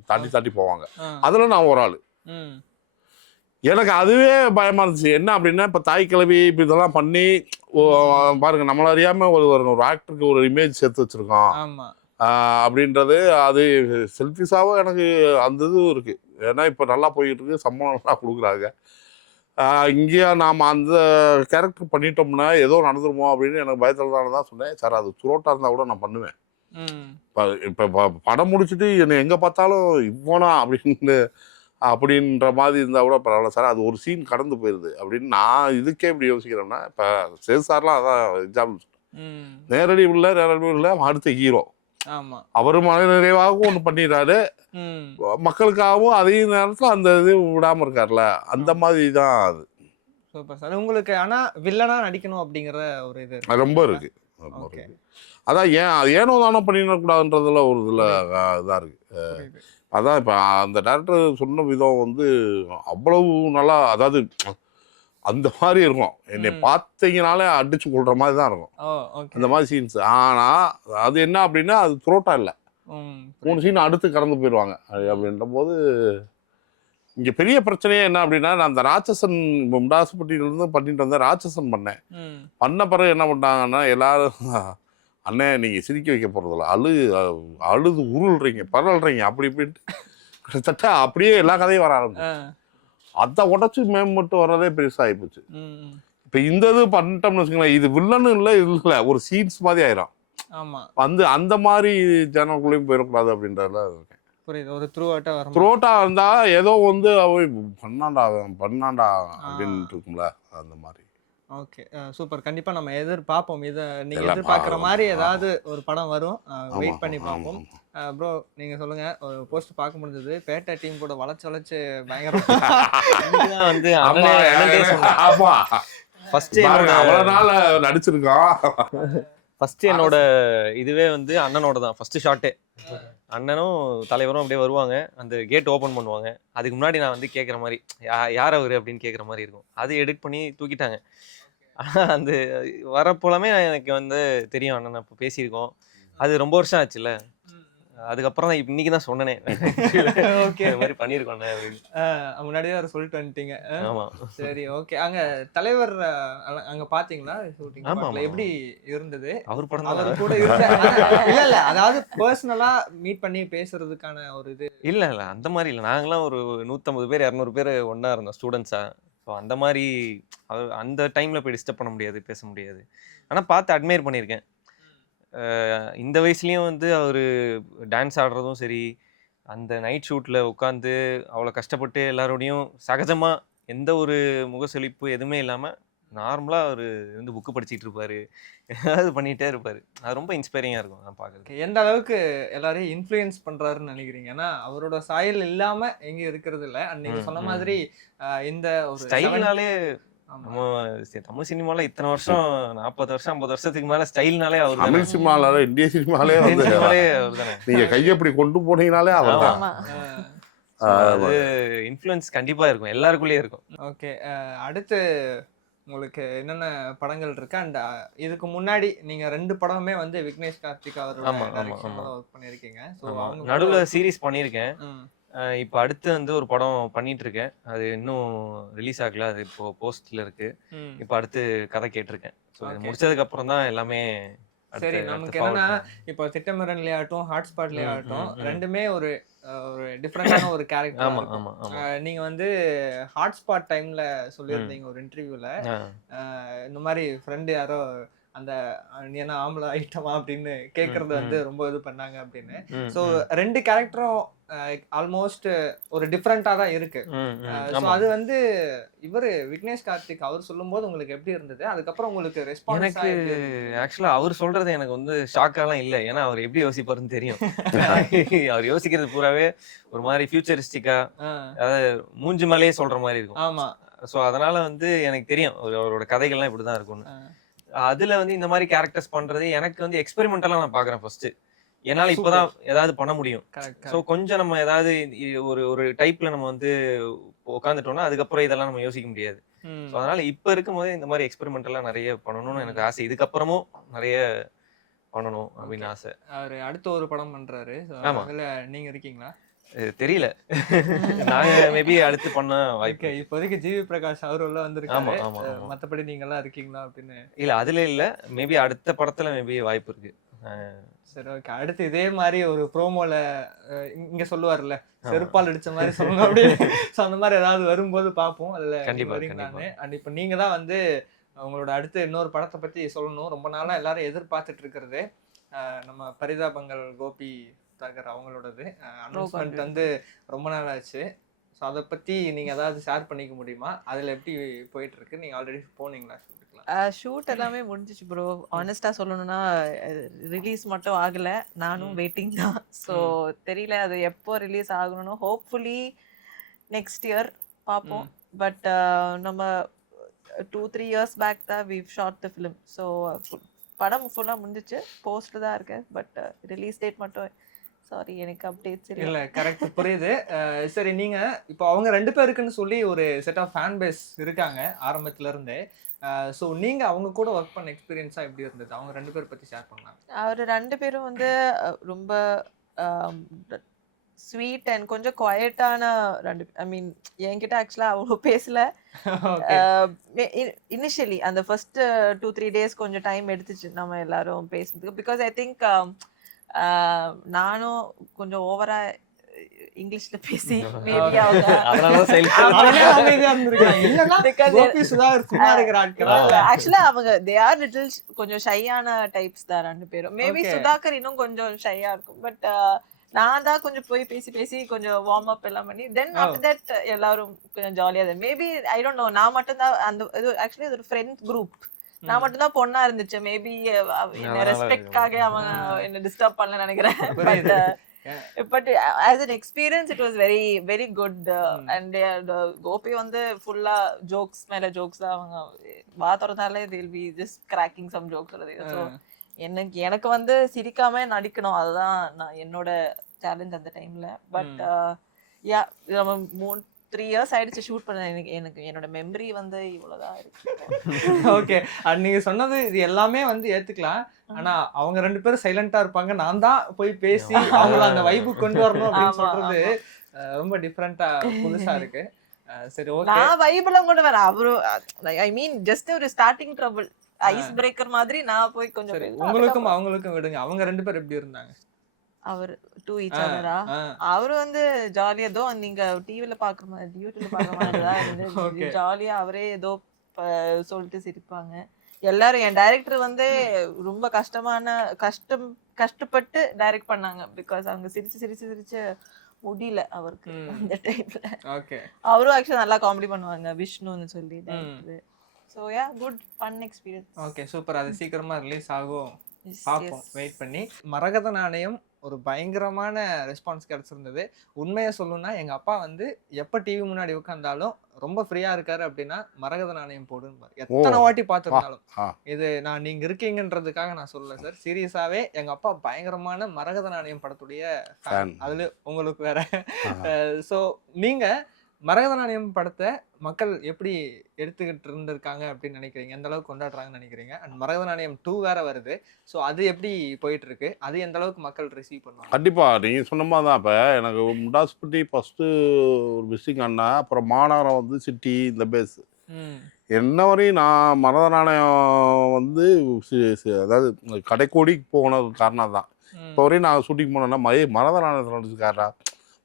தாட்டி போவாங்க. அதில் நான் ஒரு ஆள், எனக்கு அதுவே பயமாக இருந்துச்சு. என்ன அப்படின்னா இப்போ தாய் கிழவி இப்போ இதெல்லாம் பண்ணி பாருங்க, நம்மள அறியாமல் ஒரு ஆக்டருக்கு ஒரு இமேஜ் சேர்த்து வச்சுருக்கோம் அப்படின்றது. அது செல்ஃபிஷாகவும் எனக்கு அந்த இதுவும் இருக்குது. ஏன்னா இப்போ நல்லா போய்கிட்டு இருக்கு, சம்பளம் நல்லா கொடுக்குறாங்க. இங்கேயா நாம் அந்த கேரக்டர் பண்ணிட்டோம்னா ஏதோ நடந்துருமோ அப்படின்னு எனக்கு பயத்தில் தான் சொன்னேன். சார் அது சுரோட்டா இருந்தால் கூட நான் பண்ணுவேன். இப்போ படம் முடிச்சுட்டு என்னை எங்கே பார்த்தாலும் இவ்வளோ அப்படின்ற மாதிரி இருந்தால் கூட பரவாயில்ல சார், அது ஒரு சீன் கடந்து போயிடுது அப்படின்னு நான் இதுக்கே இப்படி யோசிக்கிறேன்னா, இப்போ சேது சார்லாம் அதான் எக்ஸாம்பிள். நேரடி இல்லை அடுத்த ஹீரோ, அவரு மன நிறைவாகவும் ஒன்று பண்ணிடுறாரு, மக்களுக்காகவும் அதே நேரத்தில் அந்த இது விடாம இருக்காருல்ல, அந்த மாதிரி தான் அது. Super sir. உங்களுக்கு ஆனா வில்லனா நடிக்கணும் அப்படிங்கிற ஒரு இது ரொம்ப இருக்கு. அதான் ஏனோ தானோ பண்ணிடக்கூடாதுன்றதுல ஒரு இதுல இதாக இருக்கு. அதான் இப்போ அந்த டேரக்டர் சொன்ன விதம் வந்து அவ்வளவு நல்லா, அதாவது அந்த மாதிரி இருக்கும். என்னை பார்த்தீங்கனாலே அடிச்சு கொள்ற மாதிரி தான் இருக்கும் அந்த மாதிரி சீன்ஸ். ஆனா அது என்ன அப்படின்னா அது துரோட்டா இல்லை, 3 சீன் அடுத்து கடந்து போயிடுவாங்க. அப்படின்ற போது இங்க பெரிய பிரச்சனையே என்ன அப்படின்னா, நான் அந்த ராட்சசன் முண்டாசுப்பட்டியிலிருந்து பண்ணிட்டு வந்தேன், ராட்சசன் பண்ணேன். பண்ண பிறகு என்ன பண்ணாங்கன்னா எல்லாரும், அண்ணே நீங்க சிரிக்க வைக்க போறதில்ல, அழுது உருள்றீங்க பரல்றீங்க அப்படி இப்படின்ட்டு கிட்டத்தட்ட அப்படியே எல்லா கதையும் வர ஆரம்பிச்சு. அதை உடச்சு மேம்பட்டு வர்றதே பெருசாகி போச்சு. இப்போ இந்த இது பண்ணிட்டோம்னு வச்சுக்கோங்களேன், இது வில்லன்னு இல்லை, இல்லை ஒரு சீன்ஸ் மாதிரி ஆயிரும். வந்து அந்த மாதிரி ஜனக்குள்ளேயும் போயிடக்கூடாது அப்படின்றதுல இருக்கேன். ஒரு த்ரூஅவுட்டா இருந்தா ஏதோ வந்து பண்ணாண்டா அப்படின்னு இருக்கும்ல, அந்த மாதிரி. Okay, super. கண்டிப்பா நம்ம எதிர்பார்ப்போம். இதை நீங்க எதிர்பார்க்குற மாதிரி ஏதாவது ஒரு படம் வரும், வெயிட் பண்ணி பார்ப்போம். ப்ரோ நீங்க சொல்லுங்க, ஒரு போஸ்ட் பார்க்க முடிஞ்சது, பேட்டா டீம் கூட வளைச்சு பயங்கரமா வந்து நடிச்சிருக்கோம். ஃபர்ஸ்ட் என்னோட இதுவே வந்து அண்ணனோட தான் ஃபர்ஸ்ட் ஷாட்டே. அண்ணனும் தலைவரும் அப்படியே வருவாங்க, அந்த கேட் ஓப்பன் பண்ணுவாங்க. அதுக்கு முன்னாடி நான் வந்து கேட்குற மாதிரி யார் அவரு அப்படின்னு கேட்குற மாதிரி இருக்கும். அது எடிட் பண்ணி தூக்கிட்டாங்க. ஆனால் அந்த வரப்போலாமே எனக்கு வந்து தெரியும், அண்ணன் அப்போ பேசியிருக்கோம். அது ரொம்ப வருஷம் ஆச்சுல்ல, அதுக்கப்புறம் தான் இன்னைக்கு தான் சொன்னனே ஓகே இந்த மாதிரி பண்ணியிருக்கோம் அப்படின்னு. முன்னாடியே வேற சொல்லிட்டு வந்துட்டீங்க. ஆமா சரி, ஓகே. அங்க தலைவர் அங்க பாத்தீங்களா ஷூட்டிங்? எப்படி இருந்தது? அவர் படம் அவர் கூட இல்ல இல்ல, அதாவது பர்சனலா மீட் பண்ணி பேசுறதுக்கான ஒரு இது இல்ல அந்த மாதிரி இல்லை. நாங்களாம் ஒரு 150 பேர் 200 பேர் ஒன்னா இருந்தோம் ஸ்டூடெண்ட்ஸா. ஸோ அந்த மாதிரி அந்த டைம்ல போய் டிஸ்டர்ப் பண்ண முடியாது, பேச முடியாது. ஆனா பார்த்து அட்மையர் பண்ணியிருக்கேன். இந்த வயசுலயும் வந்து அவரு டான்ஸ் ஆடுறதும் சரி, அந்த நைட் ஷூட்ல உட்காந்து அவ்வளோ கஷ்டப்பட்டு எல்லாரோடையும் சகஜமா எந்த ஒரு முகசுளிப்பு எதுவுமே இல்லாம நார்மலா அவரு வந்து புக்கு படிச்சிட்டு இருப்பாரு. ஏதாவது பண்ணிட்டே இருப்பாரு. அது ரொம்ப இன்ஸ்பைரிங்கா இருக்கும் நான் பார்க்கறதுக்கு. எந்த அளவுக்கு எல்லாரையும் இன்ஃப்ளூயன்ஸ் பண்றாருன்னு நினைக்கிறீங்க? ஏன்னா அவரோட சாயல் இல்லாம எங்கேயும் இருக்கிறது இல்ல. நீங்க சொன்ன மாதிரி இந்த ஒரு ஸ்டைல்னாலே ஆமா. நம்ம தமிழ் சினிமால இத்தனை வருஷம் 40 வருஷம் 50 வருஷத்துக்கு மேல ஸ்டைல்னாலே அவர் தானே. தமிழ் சினிமால இந்திய சினிமாலே இந்தியன் வந்து சினிமாலே அவர் தானே. நீங்க கையை இப்படி கொண்டு போனீங்கனாலே அவர் தான். ஆமா. அது இன்ஃப்ளூயன்ஸ் கண்டிப்பா இருக்கும், எல்லாருக்குள்ளேயும் இருக்கும். ஓகே. அடுத்து உங்களுக்கு என்னென்ன படங்கள் இருக்கு? அண்ட் இதுக்கு முன்னாடி நீங்க 2 படமுமே வந்து விக்னேஷ் கார்த்திக் அவரோட ஆமா, ஆமா, டைரக்ஷன்ல ஆமா. ஒர்க் பண்ணிருக்கீங்க. சோ ஆமா. அவங்க நடுவுல சீரிஸ் பண்ணியிருக்கேன். ம். இப்போ அடுத்து வந்து ஒரு படம் பண்ணிட்டு இருக்கேன். அது இன்னும் ரிலீஸ் ஆகல. அது இப்போ போஸ்ட்ல இருக்கு. ம். இப்போ அடுத்து கதை கேட்டிருக்கேன். ஸோ இது Okay. முடிச்சதுக்கு அப்புறம் தான் எல்லாமே சரி, அடுத்து நமக்கு forward என்னன்னா பண்ணணும். இப்போ திட்டமிரன்லயே ஆகட்டும், ஹாட்ஸ்பாட்லயே ம், ஆகட்டும், ம், ம். ரெண்டுமே ஒரு ஒரு டிஃப்ரெண்டான ஒரு கேரக்டர் ஆமா இருக்கும். ஆமா ஆமா. நீங்க வந்து ஹாட்ஸ்பாட் டைம்ல சொல்லியிருந்தீங்க ஒரு இன்டர்வியூல, ஆ. இந்த மாதிரி ஃப்ரெண்டு யாரோ அந்த நீ என்ன ஆம்பளை ஐட்டமா அப்படின்னு கேட்கறது ம், வந்து ரொம்ப இது பண்ணாங்க அப்படின்னு. ம், ஸோ ம், 2 கேரக்டரும் ஆல்மோஸ்ட் ஒரு டிஃப்ரெண்டா தான் இருக்கு. ம், ம். ஸோ ஆமா. அது வந்து இவரு விக்னேஷ் கார்த்திக் அவர் சொல்லும்போது உங்களுக்கு எப்படி இருந்தது? அதுக்கப்புறம் உங்களுக்கு ரெஸ்பான்ஸ் எனக்கு ஆக்சுவலா அவர் சொல்றது எனக்கு வந்து ஷாக்காலாம் இல்லை. ஏன்னா அவர் எப்படி யோசிப்பாருன்னு தெரியும். அவர் யோசிக்கிறது பூராவே ஒரு மாதிரி ஃபியூச்சரிஸ்டிக்கா, அதாவது மூஞ்சி மேலேயே சொல்ற மாதிரி இருக்கும். ஆமா. ஸோ அதனால வந்து எனக்கு தெரியும் அவரோட கதைகள்லாம் இப்படிதான் இருக்கும்னு. அதுல வந்து இந்த மாதிரி கேரக்டர்ஸ் பண்றது எனக்கு வந்து எக்ஸ்பெரிமெண்டலா நான் பாக்குறேன் ஃபர்ஸ்ட். என்னால இப்பதான் ஏதாவது பண்ண முடியும். கரெக்ட். ஸோ கொஞ்சம் நம்ம ஏதாவது ஒரு ஒரு டைப்ல நம்ம வந்து உட்காந்துட்டோம்னா அதுக்கப்புறம் இதெல்லாம் நம்ம யோசிக்க முடியாது. ஸோ அதனால இப்ப இருக்கும்போது இந்த மாதிரி எக்ஸ்பெரிமெண்டெல்லாம் நிறைய பண்ணணும்னு எனக்கு ஆசை. இதுக்கப்புறமும் நிறைய பண்ணணும் அப்படின்னு ஆசை. அவரு அடுத்த ஒரு படம் பண்றாரு. So, ஆமா. அதுல நீங்க இருக்கீங்களா? தெரியல. நாங்க மேபி அடுத்து பண்ண வாய்ப்பு. ஓகே. இப்போதைக்கு ஜிவி பிரகாஷ் அவர் உள்ள ஆமா வந்திருக்காரு. ஆமா ஆமா. மத்தபடி நீங்க எல்லாம் இருக்கீங்களா அப்படின்னு? இல்ல அதுல இல்ல, மேபி அடுத்த படத்துல மேபி வாய்ப்பு இருக்கு. சரி, ஓகே. அடுத்து இதே மாதிரி ஒரு ப்ரோமோல இங்க சொல்லுவார்ல, செருப்பால் அடிச்ச மாதிரி சொல்லணும் அப்படின்னு. ஸோ அந்த மாதிரி ஏதாவது வரும்போது பார்ப்போம். அதுல கண்டிப்பா, வரீங்களான்னு. கண்டிப்பா. அண்ட் இப்போ நீங்க தான் வந்து உங்களோட அடுத்த இன்னொரு படத்தை பத்தி சொல்லணும். ரொம்ப நாளா எல்லாரும் எதிர்பார்த்துட்டு இருக்கிறது நம்ம பரிதாபங்கள் கோபி தாகர் அவங்களோடது அனௌன்ஸ்மெண்ட் வந்து ரொம்ப நாள் ஆச்சு. ஸோ அதை பத்தி நீங்க ஏதாவது ஷேர் பண்ணிக்க முடியுமா? அதுல எப்படி போயிட்டு இருக்கு? நீங்க ஆல்ரெடி போனீங்களா ஷூட்டுக்குலாம்? ஷூட் எல்லாமே முடிஞ்சிச்சு ப்ரோ. ஆனஸ்டா சொல்லணும்னா ரிலீஸ் மட்டும் ஆகல. நானும் வெயிட்டிங் தான். ஸோ தெரியல அது எப்போ ரிலீஸ் ஆகணும்னு. ஹோப்ஃபுல்லி நெக்ஸ்ட் இயர் பார்ப்போம். பட் நம்ம 2-3 years பேக் தான் we've shot the film. So படம் ஃபுல்லாக முடிஞ்சிச்சு, போஸ்ட் தான் இருக்கு. பட் ரிலீஸ் டேட் மட்டும் சாரி எனக்கு அப்டேட்ஸ் இல்ல. இல்லை. கரெக்ட், புரியுது. சரி, நீங்க இப்போ அவங்க 2 பேருக்குன்னு சொல்லி ஒரு செட் ஆஃப் ஃபேன் பேஸ் இருக்காங்க ஆரம்பத்துல இருந்தே. ஸோ நீங்க அவங்க கூட ஒர்க் பண்ண எக்ஸ்பீரியன்ஸா எப்படி இருந்தது? அவங்க 2 பேர் பத்தி ஷேர் பண்ணலாம். அவர் 2 பேரும் வந்து ரொம்ப ஸ்வீட் அண்ட் கொஞ்சம் குவைட்டான 2. ஐ மீன் என்கிட்ட ஆக்சுவலாக அவ்வளோ பேசல. இனிஷியலி அந்த ஃபர்ஸ்ட் 2-3 days கொஞ்சம் டைம் எடுத்துச்சு நம்ம எல்லாரும் பேசுறதுக்கு. பிகாஸ் ஐ திங்க் நானும் கொஞ்சம் ஓவரா இங்கிலீஷ்ல பேசி மேபி அவங்க அதனாலதான் silent. அவங்களே அமைதியா இருந்திருக்காங்க. இல்லன்னா Because கோபி சுதாகர் சும்மா இருக்கிற ஆட்களா? ஆக்சுவலா அவங்க தே ஆர் லிட்டில் கொஞ்சம் ஷையான டைப்ஸ் தான் 2 பேரும். Maybe Okay. சுதாகர் இன்னும் கொஞ்சம் ஷையா இருக்கும். பட் நான் தான் கொஞ்சம் போய் பேசி கொஞ்சம் வார்ம் அப் எல்லாம் பண்ணி தென் ஆஃப்டர் தட் எல்லாரும் கொஞ்சம் ஜாலியா தான். மேபி ஐ டோன்ட் நோ, நான் மட்டும் தான் அந்த இது ஆக்சுவலி அது ஒரு ஃப்ரெண்ட் குரூப். நான் மட்டும் தான் பொண்ணா இருந்துச்சு. மேபி ரெஸ்பெக்ட்காக அவங்க என்ன டிஸ்டர்ப் பண்ணல நினைக்கிறேன். புரியுது. But as an experience it was very very good. And Gopi வந்து ஃபுல்லா ஜோக்ஸ் மேல ஜோக்ஸ் தான். அவங்க வா திறந்தாலே they'll be just cracking some jokes. So எனக்கு வந்து சிரிக்காம நடிக்கணும், அதுதான் நான் என்னோட சேலஞ்ச் அந்த டைம்ல. பட் யா நம்ம 3 years ஆயிடுச்சு ஷூட் பண்ண. எனக்கு என்னோட மெமரி வந்து இவ்வளவுதான் இருக்கு. ஓகே. அண்ட் நீங்க சொன்னது இது எல்லாமே வந்து ஏத்துக்கலாம். ஆனா அவங்க 2 பேரும் சைலண்டா இருப்பாங்க, நான் தான் போய் பேசி அவங்கள அந்த வைபு கொண்டு வரணும் அப்படின்னு சொல்றது ரொம்ப டிஃப்ரெண்டா புதுசா இருக்கு. சரி, ஓகே. நான் வைபெல்லாம் கொண்டு வரேன். அவரு ஐ மீன் ஜஸ்ட் ஒரு ஸ்டார்டிங் ட்ரபிள் ஐஸ் பிரேக்கர் மாதிரி நான் போய் கொஞ்சம் சரி, உங்களுக்கும் அவங்களுக்கும் விடுங்க. அவங்க 2 பேர் எப்படி இருந்தாங்க? அவர் டு ஈச் அதரா அவரு வந்து ஜாலியா ஏதோ நீங்க டிவில பாக்குற மாதிரி யூடியூப்ல பாக்குற மாதிரி தான் ஜாலியா அவரே ஏதோ சொல்லிட்டு சிரிப்பாங்க. எல்லாரும் என் டைரக்டர் வந்து ரொம்ப கஷ்டப்பட்டு டைரக்ட் பண்ணாங்க. பிகாஸ் அவங்க சிரிச்சு முடியல அவருக்கு அந்த டைம்ல. ஓகே. அவரும் ஆக்சுவலா நல்லா காமெடி பண்ணுவாங்க, விஷ்ணுன்னு சொல்லி director. So yeah, good fun experience. Okay, super. அது சீக்கிரமா ரிலீஸ் ஆகும், பார்ப்போம் வெயிட் பண்ணி. மரகத நாணயம் ஒரு பயங்கரமான ரெஸ்பான்ஸ் கிடைச்சிருந்தது. உண்மையை சொல்லணும்னா எங்க அப்பா வந்து எப்ப டிவி முன்னாடி உட்கார்ந்தாலும் ரொம்ப ஃப்ரீயா இருக்காரு அப்படின்னா மரகத நாணயம் போடுன்னு எத்தனை வாட்டி பார்த்திருந்தாலும். இது நீங்க இருக்கீங்கன்றதுக்காக நான் சொல்லல சார், சீரியஸாவே எங்க அப்பா பயங்கரமான மரகத நாணயம் படத்துடைய ஃபேன். அதுல உங்களுக்கு வேற. ஸோ நீங்க மரகத நாணயம் படத்தை மக்கள் எப்படி எடுத்துக்கிட்டு இருந்திருக்காங்க அப்படின்னு நினைக்கிறீங்க? எந்த அளவுக்கு கொண்டாடுறாங்கன்னு நினைக்கிறீங்க? அண்ட் மரகத நாணயம் 2 வேற வருது. ஸோ அது எப்படி போயிட்டு இருக்கு? அது எந்த அளவுக்கு மக்கள் ரிசீவ் பண்ணுவாங்க? கண்டிப்பா நீங்க சொன்ன மாதிரி தான். இப்போ எனக்கு முண்டாஸ்பட்டி ஃபர்ஸ்ட் ஒரு மிஸ்ஸிங் அண்ணா, அப்புறம் மாநகரம் வந்து சிட்டி இந்த பேஸ். என்ன வரையும் நான் மரகத நாணயம் வந்து அதாவது கடைக்கோடிக்கு போனது காரணம் தான். இப்போ வரையும் நான் ஷூட்டிங் போனேன்னா மரகத நாணயத்தில் நடிச்சுக்காரா,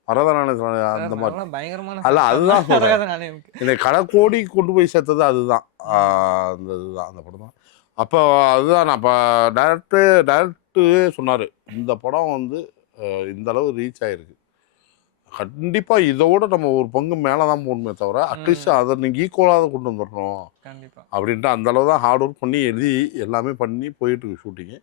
மரகத நாணயத்தில் அந்த மாதிரி பயங்கரமான அல்ல, அதுதான் சொல்றேன். மரகத நாணயம் என்னை கடைக்கோடி கொண்டு போய் சேர்த்தது அதுதான். அந்த இதுதான் அந்த படம் தான். அப்போ அதுதான் நான் இப்போ டேரக்டரு சொன்னார், இந்த படம் வந்து இந்த அளவு ரீச் ஆகிருக்கு, கண்டிப்பாக இதோட நம்ம ஒரு பங்கு மேலே தான் போகணுமே தவிர அட்லீஸ்ட் அதை நீங்கள் ஈக்குவலாக கொண்டு வந்துடணும் அப்படின்ட்டு அந்த அளவு தான் ஹார்ட் ஒர்க் பண்ணி எழுதி எல்லாமே பண்ணி போயிட்டுருக்கு ஷூட்டிங்கு.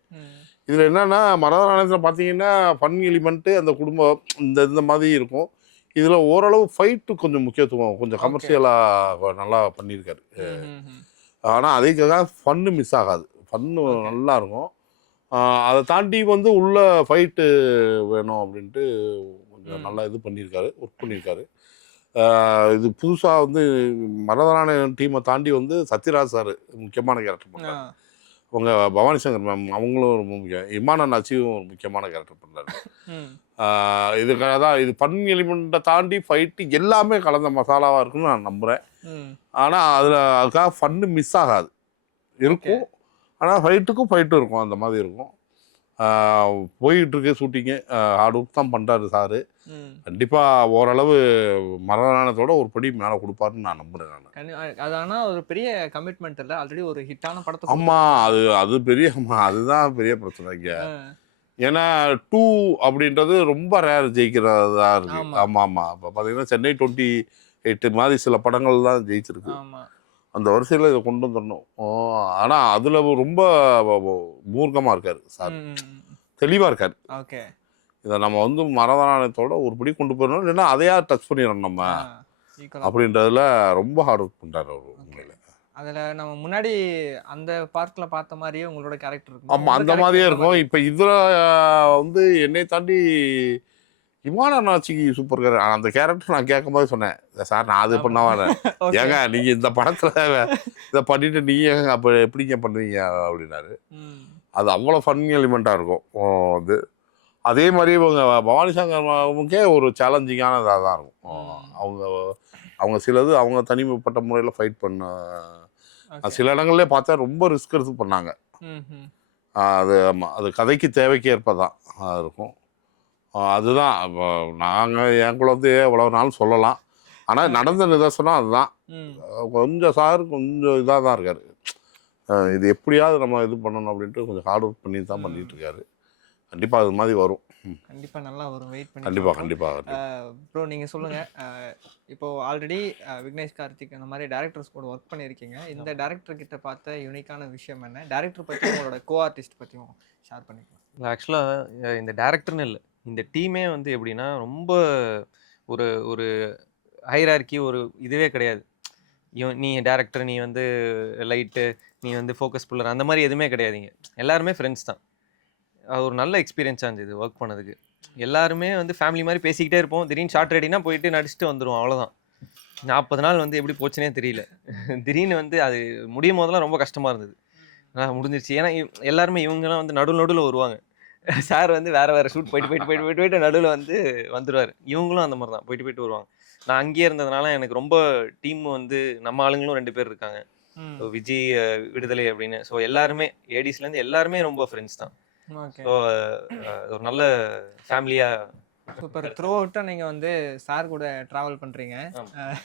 இதில் என்னென்னா மரகத நாணயத்தில் பார்த்தீங்கன்னா ஃபன் எலிமெண்ட்டு அந்த குடும்பம் இந்த மாதிரி இருக்கும். இதில் ஓரளவு ஃபைட்டு கொஞ்சம் முக்கியத்துவம், கொஞ்சம் கமர்ஷியலாக நல்லா பண்ணியிருக்காரு. ஆனால் அதுக்காக ஃபன்னு மிஸ் ஆகாது, ஃபன்னு நல்லாயிருக்கும். அதை தாண்டி வந்து உள்ள ஃபைட்டு வேணும் அப்படின்ட்டு கொஞ்சம் நல்லா இது பண்ணியிருக்காரு, ஒர்க் பண்ணியிருக்காரு. இது புதுசாக வந்து மரகத நாணயம் டீமை தாண்டி வந்து சத்யராஜ் சார் முக்கியமான கேரக்டர் பண்ணுறாரு. அவங்க பவானி சங்கர் மேம் அவங்களும் ரொம்ப முக்கியம், இமான் அண்ணாச்சியும் ஒரு முக்கியமான கேரக்டர் பண்ணுறாரு. இதுக்காக தான் இது ஃபன் எலிமெண்ட்டை தாண்டி ஃபைட்டு எல்லாமே கலந்த மசாலாவாக இருக்குன்னு நான் நம்புகிறேன். ஆனால் அதுக்காக ஃபன்னு மிஸ் ஆகாது, இருக்கும். ஆனால் ஃபைட்டுக்கும் ஃபைட்டும் இருக்கும், அந்த மாதிரி இருக்கும். போயிட்டுருக்கு ஷூட்டிங்கு, ஹார்ட் ஒர்க் தான் பண்ணுறாரு சாரு. கண்டிப்பாக ஓரளவு மரகத நாணயத்தோட ஒரு படி மேலே கொடுப்பாருன்னு நான் நம்புகிறேன். நான் அது ஆனால் ஒரு பெரிய கமிட்மெண்ட் இல்லை, ஆல்ரெடி ஒரு ஹிட்டான படத்தை. ஆமாம், அது பெரிய அதுதான் பெரிய பிரச்சனை இங்கே. ஏன்னா 2 அப்படின்றது ரொம்ப ரேர் ஜெயிக்கிறதா இருக்கு. ஆமாம். இப்போ பார்த்தீங்கன்னா சென்னை 28 மாதிரி சில படங்கள் தான் ஜெயிச்சிருக்கு. அந்த வரிசையில் இதை கொண்டு வந்துடணும். ஆனால் அதில் ரொம்ப மூர்க்கமாக இருக்கார் சார், தெளிவாக இருக்கார். ஓகே, இதை நம்ம வந்து மரகத நாணயத்தோட ஒரு படி கொண்டு போயிடணும், இல்லைன்னா அதையா டச் பண்ணிடணும் நம்ம அப்படின்றதுல ரொம்ப ஹார்ட் ஒர்க் பண்ணுறாரு அவர் உண்மையில். அதில் நம்ம முன்னாடி அந்த பார்க்கில் பார்த்த மாதிரியே உங்களோட கேரக்டர் இருக்கும். ஆமாம், அந்த மாதிரியே இருக்கும். இப்போ இதில் வந்து என்னை தாண்டி இமான் அண்ணாச்சிக்கு சூப்பர் கேரக்டர். அந்த கேரக்டர் நான் கேட்கும் போது சொன்னேன், சார் நான் அது பண்ண வரேன், ஏங்க நீங்கள் இந்த படத்தில் இதை பண்ணிட்டு நீங்கள் அப்போ எப்படிங்க பண்ணுவீங்க அப்படின்னாரு. அது அவ்வளோ ஃபன் எலிமெண்ட்டாக இருக்கும். வந்து அதே மாதிரி இவங்க பவானி சங்கர்முக்கே ஒரு சேலஞ்சிங்கான இதாக தான் இருக்கும். அவங்க சிலது அவங்க தனிமைப்பட்ட முறையில் ஃபைட் பண்ண சில இடங்கள்லே பார்த்தா ரொம்ப ரிஸ்க் எடுத்து பண்ணாங்க. அது கதைக்கு தேவைக்கு ஏற்பதான் இருக்கும். அதுதான் நாங்கள் எங்களை வந்து எவ்வளோ நாள் சொல்லலாம், ஆனால் நடந்த நிதர்சனம் அதுதான். கொஞ்சம் சார் கொஞ்சம் இதாக தான் இருக்கார், இது எப்படியாவது நம்ம இது பண்ணணும் அப்படின்ட்டு கொஞ்சம் ஹார்ட் ஒர்க் பண்ணி தான் பண்ணிட்டு இருக்காரு. கண்டிப்பாக அது மாதிரி வரும், கண்டிப்பாக நல்லா வரும், வெயிட் பண்ணி. கண்டிப்பாக ப்ரோ நீங்கள் சொல்லுங்கள், இப்போது ஆல்ரெடி விக்னேஷ் கார்த்திக் அந்த மாதிரி டேரக்டர்ஸ் கூட ஒர்க் பண்ணியிருக்கீங்க. இந்த டேரக்டர் கிட்ட பார்த்த யூனிக்கான விஷயம் என்ன? டேரக்டர் பற்றி உங்களோட கோ ஆர்டிஸ்ட் பற்றியும் ஷேர் பண்ணிக்கலாம். ஆக்சுவலாக இந்த டேரக்டர்னு இல்லை, இந்த டீமே வந்து எப்படின்னா ரொம்ப ஒரு ஒரு ஹைரார்கி, ஒரு இதுவே கிடையாது. நீ டேரக்டர், நீ வந்து லைட்டு, நீ வந்து ஃபோக்கஸ் புல்லர், அந்த மாதிரி எதுவுமே கிடையாதுங்க. எல்லாருமே ஃப்ரெண்ட்ஸ் தான். அது ஒரு நல்ல எக்ஸ்பீரியன்ஸாக இருந்தது ஒர்க் பண்ணதுக்கு. எல்லாருமே வந்து ஃபேமிலி மாதிரி பேசிக்கிட்டே இருப்போம். திடீர்னு ஷார்ட் ரெடினா போயிட்டு நடிச்சுட்டு வந்துடுவோம், அவ்வளோதான். 40 நாள் வந்து எப்படி போச்சுனே தெரியல. திடீர்னு வந்து அது முடியும் போதெல்லாம் ரொம்ப கஷ்டமாக இருந்தது. முடிஞ்சிருச்சு. ஏன்னா எல்லாருமே இவங்கெல்லாம் வந்து நடுவில் வருவாங்க. சார் வந்து வேறு ஷூட் போயிட்டு நடுவில் வந்து வந்துடுவார். இவங்களும் அந்த மாதிரி தான் போயிட்டு வருவாங்க. நான் அங்கேயே இருந்ததுனால எனக்கு ரொம்ப டீம் வந்து நம்ம ஆளுங்களும் 2 பேர் இருக்காங்க, விஜய், விடுதலை அப்படின்னு. ஸோ எல்லாருமே ஏடிஸ்லேருந்து எல்லாருமே ரொம்ப ஃப்ரெண்ட்ஸ் தான். ஸோ ஒரு நல்ல ஃபேமிலியாக சூப்பர். த்ரூ அவுட்டா நீங்க வந்து சார் கூட டிராவல் பண்றீங்க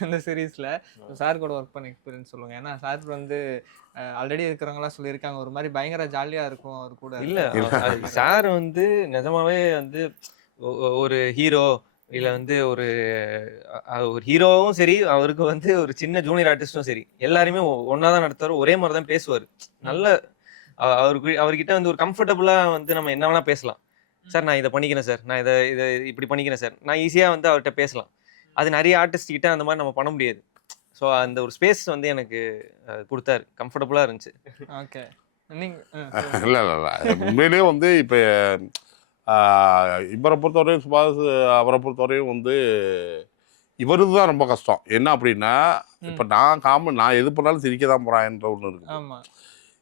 இந்த சீரீஸ்ல. சார் கூட ஒர்க் பண்ண எக்ஸ்பீரியன்ஸ் சொல்லுங்க. ஏன்னா சார் வந்து ஆல்ரெடி இருக்கிறவங்களாம் சொல்லியிருக்காங்க ஒரு மாதிரி பயங்கர ஜாலியா இருக்கும் அவர் கூட. இல்ல சார் வந்து நிஜமாவே வந்து ஒரு ஹீரோ இல்ல வந்து ஒரு ஹீரோவும் சரி, அவருக்கு வந்து ஒரு சின்ன ஜூனியர் ஆர்டிஸ்டும் சரி, எல்லாருமே ஒன்னாதான் நடத்துவார், ஒரே மாதிரி தான் பேசுவார். நல்ல அவர்கிட்ட வந்து ஒரு கம்ஃபர்டபுளா வந்து நம்ம என்ன வேணா பேசலாம். சார் நான் இதை பண்ணிக்கிறேன் சார், நான் இதை இப்படி பண்ணிக்கிறேன் சார், நான் ஈஸியா வந்து அவர்கிட்ட பேசலாம். அது நிறைய ஆர்டிஸ்ட் கிட்ட அந்த மாதிரி நம்ம பண்ண முடியாது. ஸோ அந்த ஒரு ஸ்பேஸ் வந்து எனக்கு கொடுத்தாரு, கம்ஃபர்டபுளா இருந்துச்சு. ஓகே. நீங்க இல்லை இல்லை இல்லை உண்மையிலேயே வந்து இப்போ இவரை பொறுத்தவரையும் சுபாஷ் அவரை பொறுத்தவரையும் வந்து இவருக்கு தான் ரொம்ப கஷ்டம். என்ன அப்படின்னா இப்போ நான் எது பண்ணாலும் சிரிக்க தான் போகிறேன்ற ஒன்று இருக்கு. ஆமா.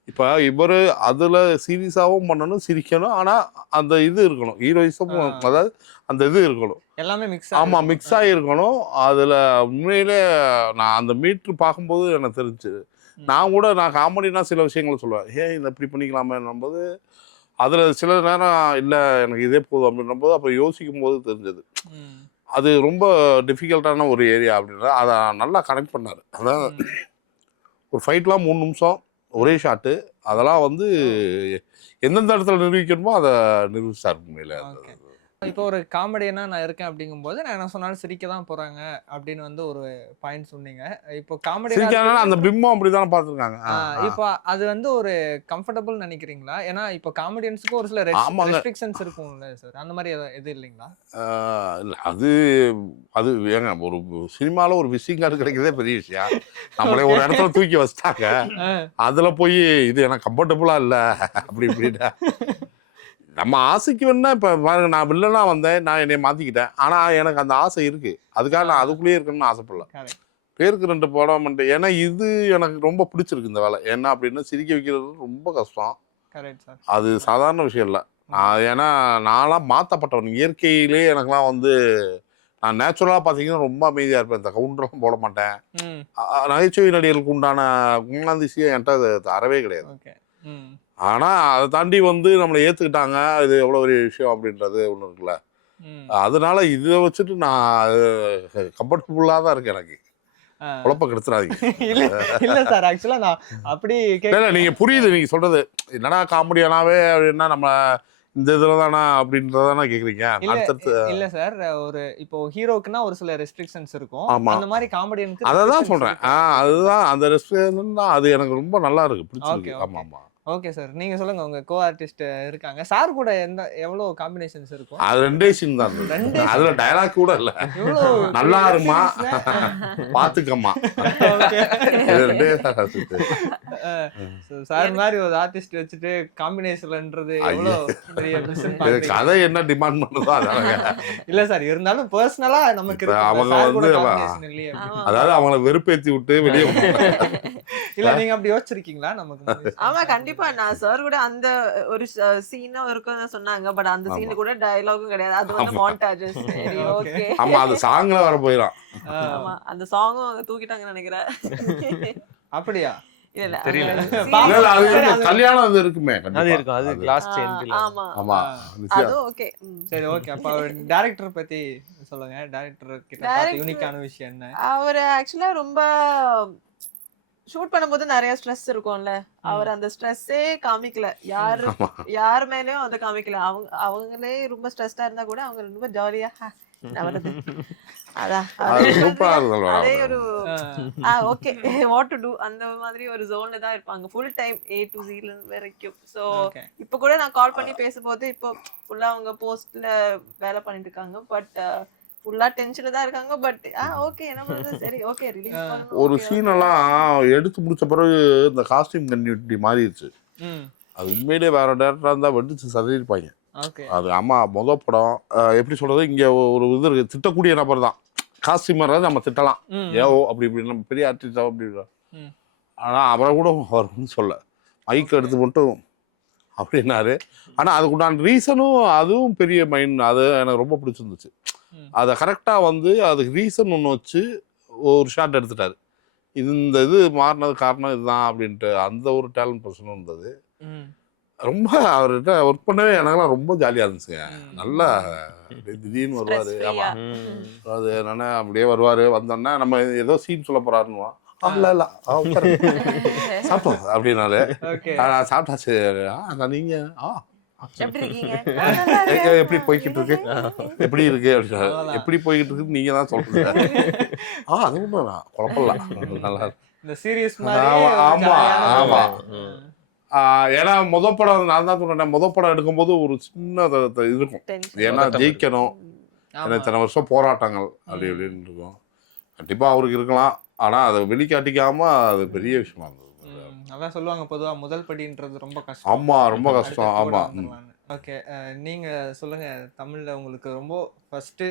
இப்போ இவர் அதில் சீரியஸாகவும் பண்ணணும், சிரிக்கணும், ஆனால் அந்த இது இருக்கணும், ஹீரோயிஸும் அதாவது அந்த இது இருக்கணும், எல்லாமே மிக்ஸ். ஆமாம் மிக்ஸ் ஆகிருக்கணும். அதில் உண்மையிலே நான் அந்த மீட்ரு பார்க்கும்போது எனக்கு தெரிஞ்சு நான் காமெடினா சில விஷயங்களை சொல்லுவேன், இதை இப்படி பண்ணிக்கலாமே போது அதில் சில நேரம் இல்லை எனக்கு இதே போதும் அப்படின்னும்போது அப்போ யோசிக்கும் போது தெரிஞ்சது அது ரொம்ப டிஃபிகல்ட்டான ஒரு ஏரியா அப்படின்னா அதை நல்லா கனெக்ட் பண்ணார். அதான் ஒரு ஃபைட்லாம் 3 நிமிஷம் ஒரே ஷாட்டு, அதெல்லாம் வந்து எந்தெந்த இடத்துல நிரூபிக்கணுமோ அதை நிரூபிச்சார் உண்மையில. இப்போ ஒரு காமெடியனா நான் இருக்கேன் அப்படிங்கும்போது நான் என்ன சொன்னாலும் சிரிக்க தான் போறாங்க அப்படின்னு வந்து ஒரு பாயிண்ட் சொன்னீங்க. இப்போ காமெடி அந்த பிம்பம் அப்படிதான் பார்த்துருக்காங்க. இப்போ அது வந்து ஒரு கம்ஃபர்டபுள் நினைக்கிறீங்களா? ஏன்னா இப்போ காமெடியன்ஸுக்கு ஒரு சில ரெஸ்ட்ரிக்ஷன்ஸ் இருக்கும்ல சார், அந்த மாதிரி எது இல்லைங்களா? இல்லை அது ஏங்க ஒரு சினிமாவில் ஒரு விசிங் கார்டு கிடைக்கிறதே பெரிய விஷயம். நம்மளே ஒரு இடத்துல தூக்கி வச்சிட்டாங்க, அதில் போய் இது எனக்கு கம்ஃபர்டபுளா இல்லை அப்படி இப்படின்னா நம்ம ஆசைக்கு வேணா. இப்போ பாருங்க, நான் வில்லனா வந்தேன், நான் என்னை மாற்றிக்கிட்டேன், ஆனால் எனக்கு அந்த ஆசை இருக்குது, அதுக்காக நான் அதுக்குள்ளேயே இருக்கணும்னு ஆசைப்படல. பேருக்கு 2 படம் பண்ணிட்டு, ஏன்னா இது எனக்கு ரொம்ப பிடிச்சிருக்கு இந்த வேலை. என்ன அப்படின்னா சிரிக்க வைக்கிறது ரொம்ப கஷ்டம், அது சாதாரண விஷயம் இல்லை. ஏன்னா நான்லாம் மாற்றப்பட்டவன், இயற்கையிலே எனக்குலாம் வந்து நான் நேச்சுரலாக பார்த்தீங்கன்னா ரொம்ப அமைதியாக இருப்பேன், இந்த கவுண்டரெல்லாம் போட மாட்டேன். நகைச்சுவை நடிகர்களுக்கு உண்டான குணாதிசயம் என்கிட்ட அது அறவே கிடையாது. ஆனால் அதை தாண்டி வந்து நம்மளை ஏற்றுக்கிட்டாங்க, இது எவ்வளோ ஒரு விஷயம் அப்படின்றது ஒன்று இருக்குல்ல. அதனால இதை வச்சுட்டு நான் கம்ஃபர்டபுளாக தான் இருக்கேன். எனக்கு குழப்பம் கெடுத்துறாதீங்க. இல்லை சார், ஆக்சுவலாக நான் அப்படி இல்லை நீங்கள் புரியுது நீங்கள் சொல்கிறது. என்னடா காமெடியானாவே அப்படின்னா நம்ம இந்த இதில் தானா அப்படின்றதானா கேட்குறீங்க? அடுத்தடுத்து இல்லை சார், ஒரு இப்போ ஹீரோக்குன்னா ஒரு சில ரெஸ்ட்ரிக்ஷன்ஸ் இருக்கும், அந்த மாதிரி காமெடியனுக்கு அதை தான் சொல்கிறேன். அதுதான் அந்த ரெஸ்ட்ரிக்ஷன் தான், அது எனக்கு ரொம்ப நல்லா இருக்கு, பிடிச்சிருக்கு. ஆமாம் ஆமாம். ஓகே சார், நீங்க சொல்லுங்க. உங்க கோ ஆர்டிஸ்ட் இருக்காங்க, சார் கூட எவ்வளவு காம்பினேஷன்ஸ் இருக்கும்? அது 2 சீன் தான், அதுல டயலாக் கூட இல்ல. நல்லா இருமா பாத்துக்கம்மா, சார் மாதிரி ஒரு ஆர்டிஸ்ட் வச்சுட்டு காம்பினேஷன்ன்றது எவ்வளவு பெரிய விஷயம். கதை என்ன டிமாண்ட் பண்ணுதோ அதாங்க. இல்ல சார், இருந்தாலும் பர்சனலா நமக்கு அவங்க வந்து அதாவது அவங்கள வெறுப்பேத்தி விட்டு வெளியே. இல்ல நீங்க அப்படி யோசிச்சிருக்கீங்களா? நமக்கு ஆமா கண்டிப்பா. நான் சார் கூட அந்த ஒரு சீனும் இருக்குன்னு சொன்னாங்க, பட் அந்த சீன் கூட டயலாகும் கிடையாது, அது வந்து மான்டாஜஸ். சரி ஓகே. ஆமா, அது சாங்ல வர போயிடும். ஆமா, அந்த சாங்கும் அவங்க தூக்கிட்டாங்கன்னு நினைக்கிறேன். அப்படியா? இல்ல தெரியல. கல்யாணம் அது இருக்குமே, அது இருக்கும், அது லாஸ்ட் எண்ட்ல. ஆமா ஆமா, அது ஓகே. சரி ஓகே. அப்ப டைரக்டர் பத்தி சொல்லுங்க. டைரக்டர் கிட்ட பார்த்த யூனிக்கான விஷயம் என்ன? அவர் ஆக்சுவலா ரொம்ப ஷூட் பண்ணும்போது நிறைய ஸ்ட்ரெஸ் இருக்கும்ல, அவர் அந்த ஸ்ட்ரெஸ்ஸே காமிக்கல, யார் மேலயும் அதை காமிக்கல. அவங்களே ரொம்ப ஸ்ட்ரெஸ்டா இருந்தா கூட அவங்க ரொம்ப ஜாலியா அதான் அதே ஒரு ஓகே வாட் டு டு அந்த மாதிரி ஒரு ஜோன்ல தான் இருப்பாங்க full time, A to Z வரைக்கும். ஸோ இப்போ கூட நான் கால் பண்ணி பேசும்போது இப்போ ஃபுல்லா அவங்க போஸ்ட்ல வேலை பண்ணிட்டு இருக்காங்க, பட் ஃபுல்லா டென்ஷன்ல தான் இருக்காங்க. பட் ஓகே என்ன பண்றது, சரி ஓகே ரிலீஸ் பண்ணனும். ஒரு சீன் எல்லாம் எடுத்து முடிச்ச பிறகு இந்த காஸ்டியூம் கன்டினியூட்டி மாறிடுச்சு. அது உண்மையிலே வேற டேரக்டரா இருந்தா வெடிச்சு சதறிப்பாங்க. அது ஆமா, முத படம் எப்படி சொல்றது, இங்க ஒரு இது இருக்கு, திட்டக்கூடிய நபர் தான் காஸ்டியூமர், நம்ம திட்டலாம் ஏவோ அப்படி இப்படி, நம்ம பெரிய ஆர்டிஸ்டா அப்படி. ஆனா அவரை கூட வரும்னு சொல்ல மைக் எடுத்து மட்டும் அப்படின்னாரு. ஆனா அதுக்குண்டான ரீசனும் அதுவும் பெரிய மைண்ட், அது எனக்கு ரொம்ப பிடிச்சிருந்துச்சு. அதை கரெக்டாக வந்து அதுக்கு ரீசன் ஒன்று வச்சு ஒரு ஷாட் எடுத்துட்டாரு. இந்த இது மாறினது காரணம் இதுதான் அப்படின்ட்டு அந்த ஒரு டேலண்ட் பர்சனும் இருந்தது. ரொம்ப அவர்கிட்ட ஒர்க் பண்ணவே எனக்கெல்லாம் ரொம்ப ஜாலியாக இருந்துச்சுங்க. நல்லா அப்படியே திடீர்னு வருவார். Stress free-ஆ. ஆமாம், அது என்னன்னா அப்படியே வருவார். வந்தோடனே நம்ம ஏதோ சீன் சொல்ல போகிறாருன்னுவான். இல்லை சாப்பிட்டோம் அப்படின்னாரு. ஓகே. நான் சாப்பிட்டாச்சு. நீங்கள் எப்படி இருக்கீங்க? எப்படி போய்கிட்டு இருக்கு, எப்படி இருக்கு அப்படின்னா, எப்படி போய்கிட்டு இருக்குன்னு நீங்கள் தான் சொல்லுங்க. அது ஒன்றும் குழப்பம்லாம் நல்லா இருக்கு. இந்த சீரியஸ் ஆமா ஆமா. ஏன்னா படம் நான் தான் சொன்னேன், படம் எடுக்கும்போது ஒரு சின்ன இது இருக்கும். ஏன்னா ஜெயிக்கணும், ஏன்னா இத்தனை வருஷம் போராட்டங்கள் அப்படி இப்படின்னு இருக்கும். கண்டிப்பா அவருக்கு இருக்கலாம், ஆனா அதை வெளிக்காட்டிக்காம அது பெரிய விஷயமா இருந்தது. அதான் சொல்லுவாங்க பொதுவா முதல் படின்றது ரொம்ப கஷ்டம். ஆமா, ரொம்ப கஷ்டம். ஆமா. ஓகே, நீங்க சொல்லுங்க, தமிழ்ல உங்களுக்கு ரொம்ப ஃபர்ஸ்ட்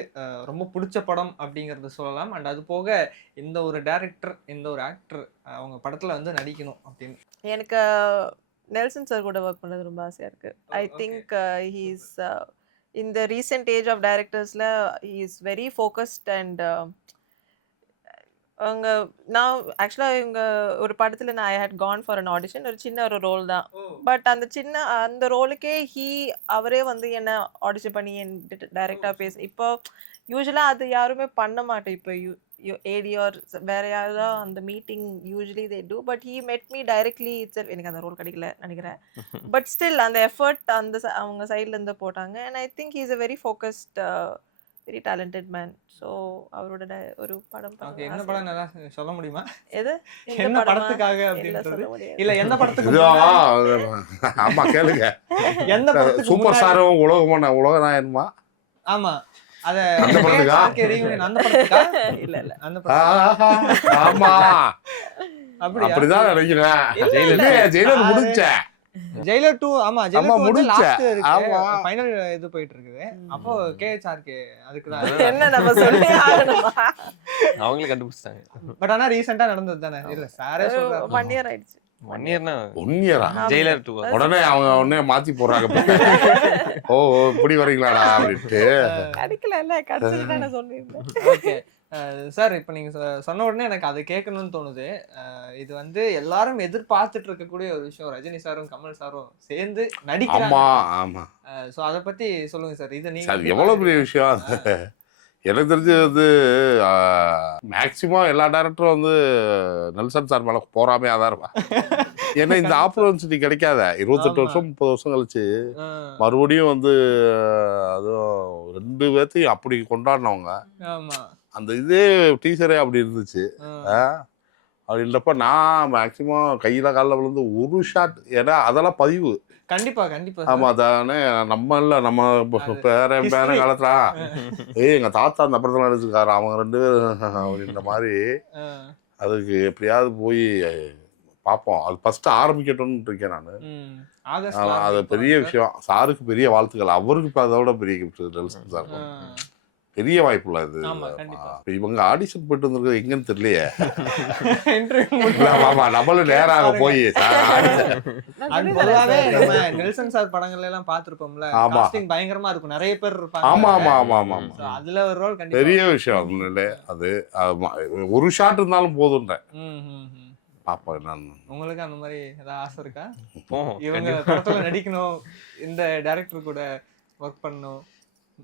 ரொம்ப பிடிச்ச படம் அப்படிங்கறத சொல்லலாம். அண்ட் அது போக இந்த ஒரு டைரக்டர், இந்த ஒரு ஆக்டர் அவங்க படத்துல வந்து நடிக்கணும் அப்படின்னு. எனக்கு நெல்சன் சார் கூட ஒர்க் பண்ணது ரொம்ப ஆசையா இருக்கு. I think he is in the recent age of டைரக்டர்ஸ்ல he is very focused. And அவங்க நான் ஆக்சுவலாக இவங்க ஒரு படத்தில் நான் I had gone for an audition. ஒரு சின்ன ஒரு ரோல் தான். பட் அந்த ரோலுக்கே அவரே வந்து என்ன ஆடிஷன் பண்ணி என் டைரெக்டாக இப்போ யூஸ்வலாக அது யாருமே பண்ண மாட்டேன். இப்போ ஏடி ஆர் வேற யாராவது அந்த meeting usually they do. But he மெட் மீ டைரக்ட்லி இட்ஸ். எனக்கு அந்த ரோல் கிடைக்கல நினைக்கிறேன். பட் ஸ்டில் அந்த எஃபர்ட் அவங்க சைட்லேருந்து போட்டாங்க. And I think he is a very focused, very talented man. So அவரோட ஒரு படம் என்ன படம் நல்லா சொல்ல முடியுமா? எது என்ன படத்துக்காக அப்படின்றது இல்ல, எந்த படத்துக்கு? ஆமா கேளுங்க. எந்த படத்துக்கு? சூப்பர் ஸ்டாரும் உலகநாயகனுமா? ஆமா, அத அந்த படத்துக்கா? அந்த படத்துக்கா? இல்ல அந்த படம். ஆமா, அப்படியா? அப்படிதான் நினைக்கிறேன். ஜெயிலர் முடிச்சேன். ஜெயிலர் 2. ஆமா, ஜெயிலர் 2 வந்து லாஸ்ட் இருக்கு. ஆமா, ஃபைனல் இது போயிட்டு இருக்குது. அப்போ கேஎச்ஆர்கே அதுக்கு தான் என்ன நம்ம சொல்லி ஆகணுமா? அவங்களே கண்டுபிடிச்சிட்டாங்க. பட் ஆனா ரீசெண்டா நடந்தது தானே? இல்ல சாரே சொல்றாரு 1 year ஆயிடுச்சு. 1 yearனா 1 year-ஆ? ஜெயிலர் 2 உடனே அவங்க மாத்தி போடுறாங்க. ஓ இப்படி வரீங்களாடா அப்படின்ட்டு. கிடைக்கல இல்ல, கிடைச்சிட்டானே சொல்லிருந்தேன். ஓகே சார், இப்போ நீங்க சொன்ன உடனே எனக்கு அதை கேட்கணும்னு தோணுது. இது வந்து எல்லாரும் எதிர்பார்த்துட்டு இருக்கக்கூடிய ஒரு விஷயம். ரஜினி சாரும் கமல் சாரும் சேர்ந்து நடிக்கிறாங்க. ஆமா ஆமா. சோ அத பத்தி சொல்லுங்க சார். இது நீங்க சார் எவ்வளவு பெரிய விஷயம். எனக்கு தெரிஞ்சு வந்து மேக்சிமம் எல்லா டேரக்டரும் வந்து நெல்சன் சார் மேலே போறாமையாக தான் இருப்பேன். ஏன்னா இந்த ஆப்பர்ச்சுனிட்டி கிடைக்காத 28 வருஷம் 30 வருஷம் கழிச்சு மறுபடியும் வந்து அதுவும் 2 பேர்த்தையும் அப்படி கொண்டாடினவங்க. அந்த இதே டீச்சரே அப்படி இருந்துச்சு. அப்படின்றப்ப நான் மேக்சிமம் கையில காலில் விழுந்து ஒரு ஷாட், ஏன்னா அதெல்லாம் பதிவு. கண்டிப்பா கண்டிப்பா. ஆமா தானே, நம்ம இல்ல நம்ம பேர காலத்துல எங்க தாத்தா அந்த படத்துல நடிச்சிருக்காரு, அவங்க 2 பேரும் அப்படின்ற மாதிரி. அதுக்கு எப்படியாவது போய் பார்ப்போம். அது ஃபர்ஸ்ட் ஆரம்பிக்கட்டும்னு இருக்கேன் நான். அது பெரிய விஷயம். சாருக்கு பெரிய வாழ்த்துக்கள். அவருக்கு இப்போ அதோட பெரிய கிஃப்ட் நெல்சன் சார். பெரிய வாய்ப்புல இது. இவங்க ஆடிஷன் போயிட்டு வந்திருக்கிறது எங்கன்னு தெரியலையே. நம்மளும் நேராக போய் நெல்சன் சார் படங்கள் எல்லாம் பாத்துருப்போம்ல, காஸ்டிங் பயங்கரமா இருக்கும், நிறைய பேர் இருப்பாங்க. ஆமா ஆமா ஆமா ஆமா. அதுல ஒரு ரோல் கண்டிப்பா பெரிய விஷயம். அது ஒரு ஷாட் இருந்தாலும் போதுன்றேன். பாப்போம் என்னன்னு. உங்களுக்கு அந்த மாதிரி ஏதாவது ஆசை இருக்கா? இவங்க படத்துல நடிக்கணும், இந்த டைரக்டர் கூட ஒர்க் பண்ணணும்,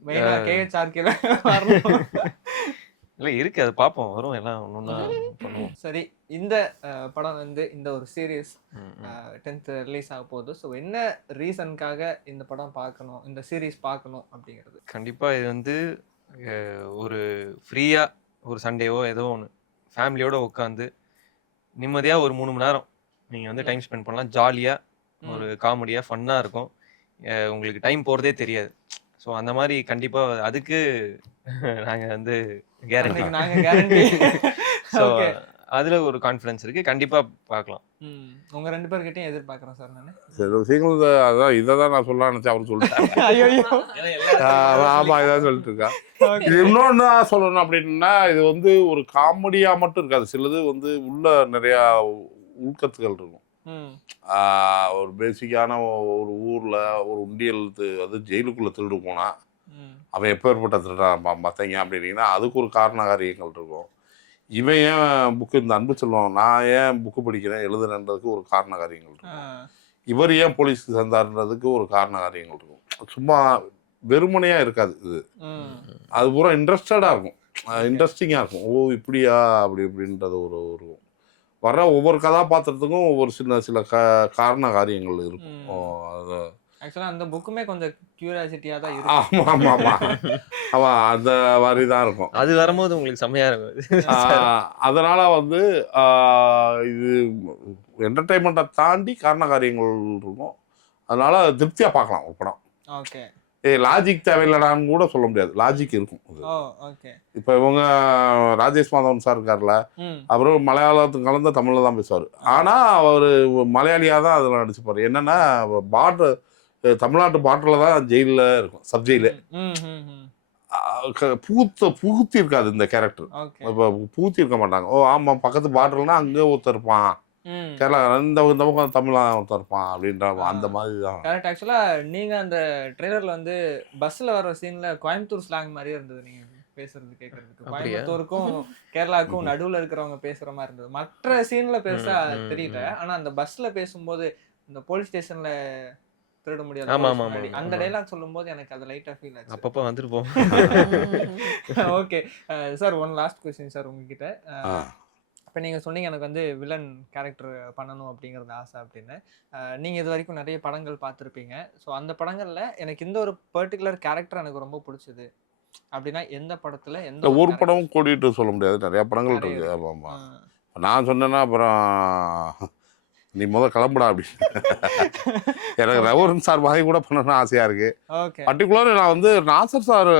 மெயினா கேஎச்ஆர்கேல வரணும்? இல்ல இருக்கு, அது பாப்போம், வரும், எல்லாம் ஒண்ணா பண்ணுவோம். சரி, இந்த படம் வந்து இந்த ஒரு சீரியஸ் 10th ரிலீஸ் ஆக போகுது. ஸோ என்ன ரீசனுக்காக இந்த படம் பார்க்கணும், இந்த சீரீஸ் பார்க்கணும் அப்படிங்கிறது? கண்டிப்பா இது வந்து ஒரு ஃப்ரீயா ஒரு சண்டேவோ ஏதோ ஒன்று ஃபேமிலியோட உட்காந்து நிம்மதியா ஒரு 3 மணி நேரம் நீங்க வந்து டைம் ஸ்பெண்ட் பண்ணலாம். ஜாலியா ஒரு காமெடியா ஃபன்னா இருக்கும். உங்களுக்கு டைம் போறதே தெரியாது. ஸோ அந்த மாதிரி கண்டிப்பா அதுக்கு நாங்க வந்து கேரண்டி. ஸோ அதுல ஒரு கான்ஃபிடன்ஸ் இருக்கு, கண்டிப்பா பார்க்கலாம். உங்க 2 பேர்கிட்டயும் எதிர்பார்க்கறேன் சார் நான். சரி விஷயங்கள் அதான் இதை தான் நான் சொல்ல நினைச்சேன். அவர் சொல்லிட்டாங்க. ஆமா இதான் சொல்லிட்டு இருக்கா. இது இன்னொன்னு சொல்லணும் அப்படின்னா, இது வந்து ஒரு காமெடியா மட்டும் இருக்காது. சிலது வந்து உள்ள நிறைய உள்கத்துகள் இருக்கும். ஒரு பேசிக்கான ஒரு ஊர்ல ஒரு உண்டியல் அது ஜெயிலுக்குள்ள திருடு போனா அவன் எப்பேற்பட்ட திருடான் மத்தங்க அப்படின்னீங்கன்னா அதுக்கு ஒரு காரண காரியங்கள் இருக்கும். இவன் ஏன் புக்கு, இந்த அன்பு செல்வம் நான் ஏன் புக்கு படிக்கிறேன் எழுதுனன்றதுக்கு ஒரு காரண காரியங்கள் இருக்கும். இவர் ஏன் போலீஸ்க்கு சேர்ந்தாருன்றதுக்கு ஒரு காரண காரியங்கள் இருக்கும். சும்மா வெறுமனையாக இருக்காது இது. அது பூரா இன்ட்ரெஸ்டடாக இருக்கும், இன்ட்ரெஸ்டிங்காக இருக்கும். ஓ இப்படியா அப்படி இப்படின்றது ஒரு ஒரு வர ஒவ்வொரு கதாபாத்திரத்துக்கும் ஒவ்வொரு சில காரண காரியங்கள் இருக்கும். அது ஆக்சுவலாக அந்த புக்குமே கொஞ்சம் கியூரியாசிட்டியாக தான் இருக்கு. ஆமாம் ஆமாம் ஆமாம் ஆமாம் அந்த மாதிரி தான் இருக்கும். அது வரும்போது உங்களுக்கு செம்மையாக இருக்கும். அதனால் வந்து இது என்டர்டெயின்மெண்ட்டை தாண்டி காரண காரியங்கள் இருக்கும். அதனால் திருப்தியாக பார்க்கலாம் ஒரு படம். ஓகே. லாஜிக் தேவையில்லைடான்னு கூட சொல்ல முடியாது, லாஜிக் இருக்கும். ஓகே. இப்போ இவங்க ராஜேஷ் மாதவன் சார் இருக்கார்ல, அப்புறம் மலையாளத்துக்கு கலந்த தமிழில் தான் பேசுவார். ஆனால் அவர் மலையாளியாக தான் அதில் நடிச்சுப்பார். என்னென்னா தமிழ்நாட்டு பாட்டில் தான் ஜெயிலில் இருக்கும், சப் ஜெயிலு. பூத்தி இருக்காது இந்த கேரக்டர். இப்போ பூத்தி இருக்க மாட்டாங்க. ஓ ஆமாம், பக்கத்து பாட்டில்னா அங்கே ஒருத்தர் இருப்பான், கேரளா இந்த பக்கம் தமிழா ஒருத்தர் இருப்பான் அப்படின்ற அந்த மாதிரி தான். கரெக்ட். ஆக்சுவலாக நீங்கள் அந்த ட்ரெய்லரில் வந்து பஸ்ஸில் வர சீனில் கோயம்புத்தூர் ஸ்லாங் மாதிரியே இருந்தது நீங்கள் பேசுறது கேட்கறதுக்கு. கோயம்புத்தூருக்கும் கேரளாவுக்கும் நடுவில் இருக்கிறவங்க பேசுகிற மாதிரி இருந்தது. மற்ற சீனில் பெருசாக தெரியல, ஆனால் அந்த பஸ்ஸில் பேசும்போது இந்த போலீஸ் ஸ்டேஷனில் திருட முடியாது அந்த டைலாக் சொல்லும்போது எனக்கு அது லைட்டாக ஃபீல் ஆச்சு. அப்பப்போ வந்துருப்போம். Okay sir, one last question sir உங்ககிட்ட. இப்போ நீங்கள் சொன்னீங்க எனக்கு வந்து வில்லன் கேரக்டர் பண்ணணும் அப்படிங்கிறது ஆசை அப்படின்னு. நீங்கள் இது வரைக்கும் நிறைய படங்கள் பார்த்துருப்பீங்க. ஸோ அந்த படங்களில் எனக்கு இந்த ஒரு பர்டிகுலர் கேரக்டர் எனக்கு ரொம்ப பிடிச்சது அப்படின்னா எந்த படத்தில் எந்த ஒரு படமும் கூட்டிகிட்டு சொல்ல முடியாது, நிறையா படங்கள் இருக்குது. ஆமாம் ஆமாம். நான் சொன்னேன்னா அப்புறம் நீ கிளம்புடா அப்படி. எனக்கு ரவுரன் சார் மாதிரி கூட பண்ணணும்னு ஆசையாக இருக்குது. பர்டிகுலர் நான் வந்து நாசர் சார்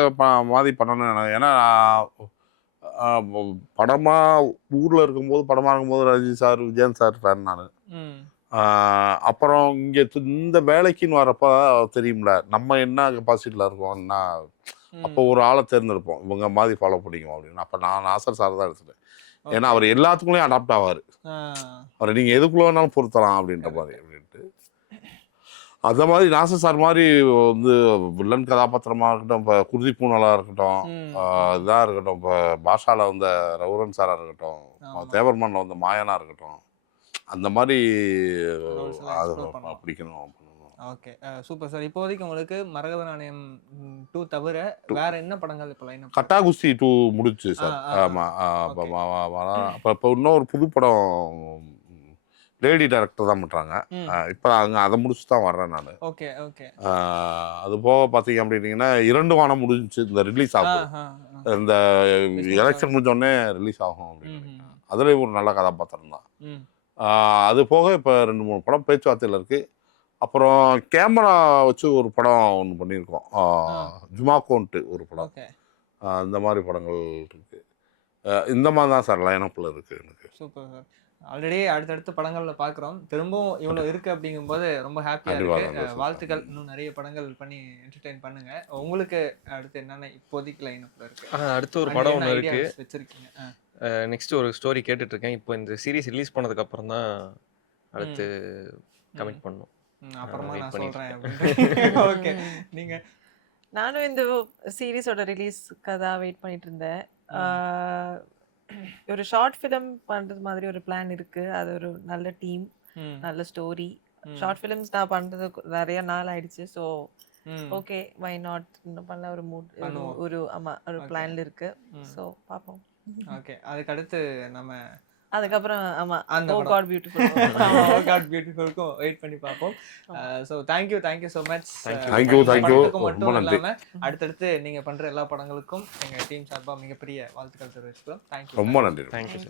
மாதிரி பண்ணணும்னு. ஏன்னா படமாக ஊரில் இருக்கும்போது Rajini sir Vijayan sir fan நான். அப்புறம் இங்கே இந்த வேலைக்குன்னு வரப்போ தெரியும்ல நம்ம என்ன கெப்பாசிட்டியில் இருக்கோம்னா, அப்போ ஒரு ஆளை தேர்ந்தெடுப்போம், இவங்க மாதிரி ஃபாலோ பண்ணிக்குவோம் அப்படின்னு. அப்போ நான் நாசர் சார் தான் எடுத்துட்டேன். ஏன்னா அவர் எல்லாத்துக்குள்ளேயும் அடாப்ட் ஆவார். அவரை நீங்கள் எதுக்குள்ள வேணாலும் பொருத்தலாம் அப்படின்ற மாதிரி அப்படின்ட்டு. அந்த மாதிரி நாசர் சார் மாதிரி வந்து வில்லன் கதாபாத்திரமாக இருக்கட்டும், இப்போ குருதி பூனலாக இருக்கட்டும், இதாக இருக்கட்டும், இப்போ பாஷாவில் வந்த ரவுரன் சாராக இருக்கட்டும், தேவர்மனில் வந்த மாயனாக இருக்கட்டும், அந்த மாதிரி பிடிக்கணும். Okay super sir. இப்போதைக்கு உங்களுக்கு மரகத நாணயம் 2 தவிர வேற என்ன படங்கள் இப்போ லைன்? கட்டா குஸ்தி 2 முடிச்சு சார். ஆமாம். அப்போ இப்போ இன்னொரு புது படம் லேடி டைரக்டர் தான் பண்ணுறாங்க. இப்போ அதை முடிச்சு தான் வர்றேன் நான். Okay okay. அது போக பார்த்தீங்க அப்படின்னீங்கன்னா 2 வானம் முடிஞ்சிச்சு, இந்த ரிலீஸ் ஆகும். இந்த எலெக்ஷன் முடிஞ்சோடனே ரிலீஸ் ஆகும் அப்படின்னு. அதுலேயும் ஒரு நல்ல கதாபாத்திரம் தான். அது போக இப்போ 2-3 படம் பேச்சுவார்த்தையில் இருக்குது. அப்புறம் கேமரா வச்சு ஒரு படம் ஒன்று பண்ணியிருக்கோம், ஜுமாக்கோன்ட்டு ஒரு படம். இந்த மாதிரி படங்கள் இருக்குது. இந்த மாதிரி தான் சார் லைனப்பில் இருக்குது எனக்கு. Super sir. ஆல்ரெடி அடுத்தடுத்த படங்களில் பார்க்குறோம், திரும்பவும் இவ்வளோ இருக்குது அப்படிங்கும்போது ரொம்ப ஹாப்பியாக இருக்குது. வாழ்த்துக்கள். இன்னும் நிறைய படங்கள் பண்ணி என்டர்டெயின் பண்ணுங்க. உங்களுக்கு அடுத்து என்னென்ன இப்போதைக்கு லைனப்பில் இருக்குது? அடுத்து ஒரு படம் ஒன்று இருக்குது வச்சுருக்கீங்க. நெக்ஸ்ட் ஒரு ஸ்டோரி கேட்டுட்ருக்கேன். இப்போ இந்த சீரீஸ் ரிலீஸ் பண்ணதுக்கப்புறம் தான் அடுத்து கமிட் பண்ணணும். அப்புறமா நான் சொல்கிறேன் அப்படின்னு. ஓகே. நீங்கள்? நானும் இந்த சீரீஸோட ரிலீஸ்க்கு தான் வெயிட் பண்ணிட்டு இருந்தேன். ஒரு ஷார்ட் ஃபிலிம் பண்ணுறது மாதிரி ஒரு பிளான் இருக்குது. அது ஒரு நல்ல டீம், நல்ல ஸ்டோரி. ஷார்ட் ஃபிலிம்ஸ் நான் பண்ணுறது நிறைய நாள் ஆயிடுச்சு. ஸோ ஓகே, வை நாட் இன்னும் பண்ணல ஒரு ஒரு ஆமாம் ஒரு பிளான்ல இருக்கு. ஸோ பார்ப்போம். ஓகே. அதுக்கு அடுத்து நம்ம அதுக்கப்புறம் ஆமா அந்த oh god beautiful oh god பியூட்டிஃபுல்க்கும் வெயிட் பண்ணி பார்ப்போம். So thank you so much. Thank you மட்டும் இல்லாமல் அடுத்தடுத்து நீங்கள் பண்ணுற எல்லா படங்களுக்கும் எங்கள் டீம் சார்பாக மிகப்பெரிய வாழ்த்துக்கள் தெரிவிச்சுக்கிறோம். தேங்க்யூ. ரொம்ப நன்றி. தேங்க்யூ.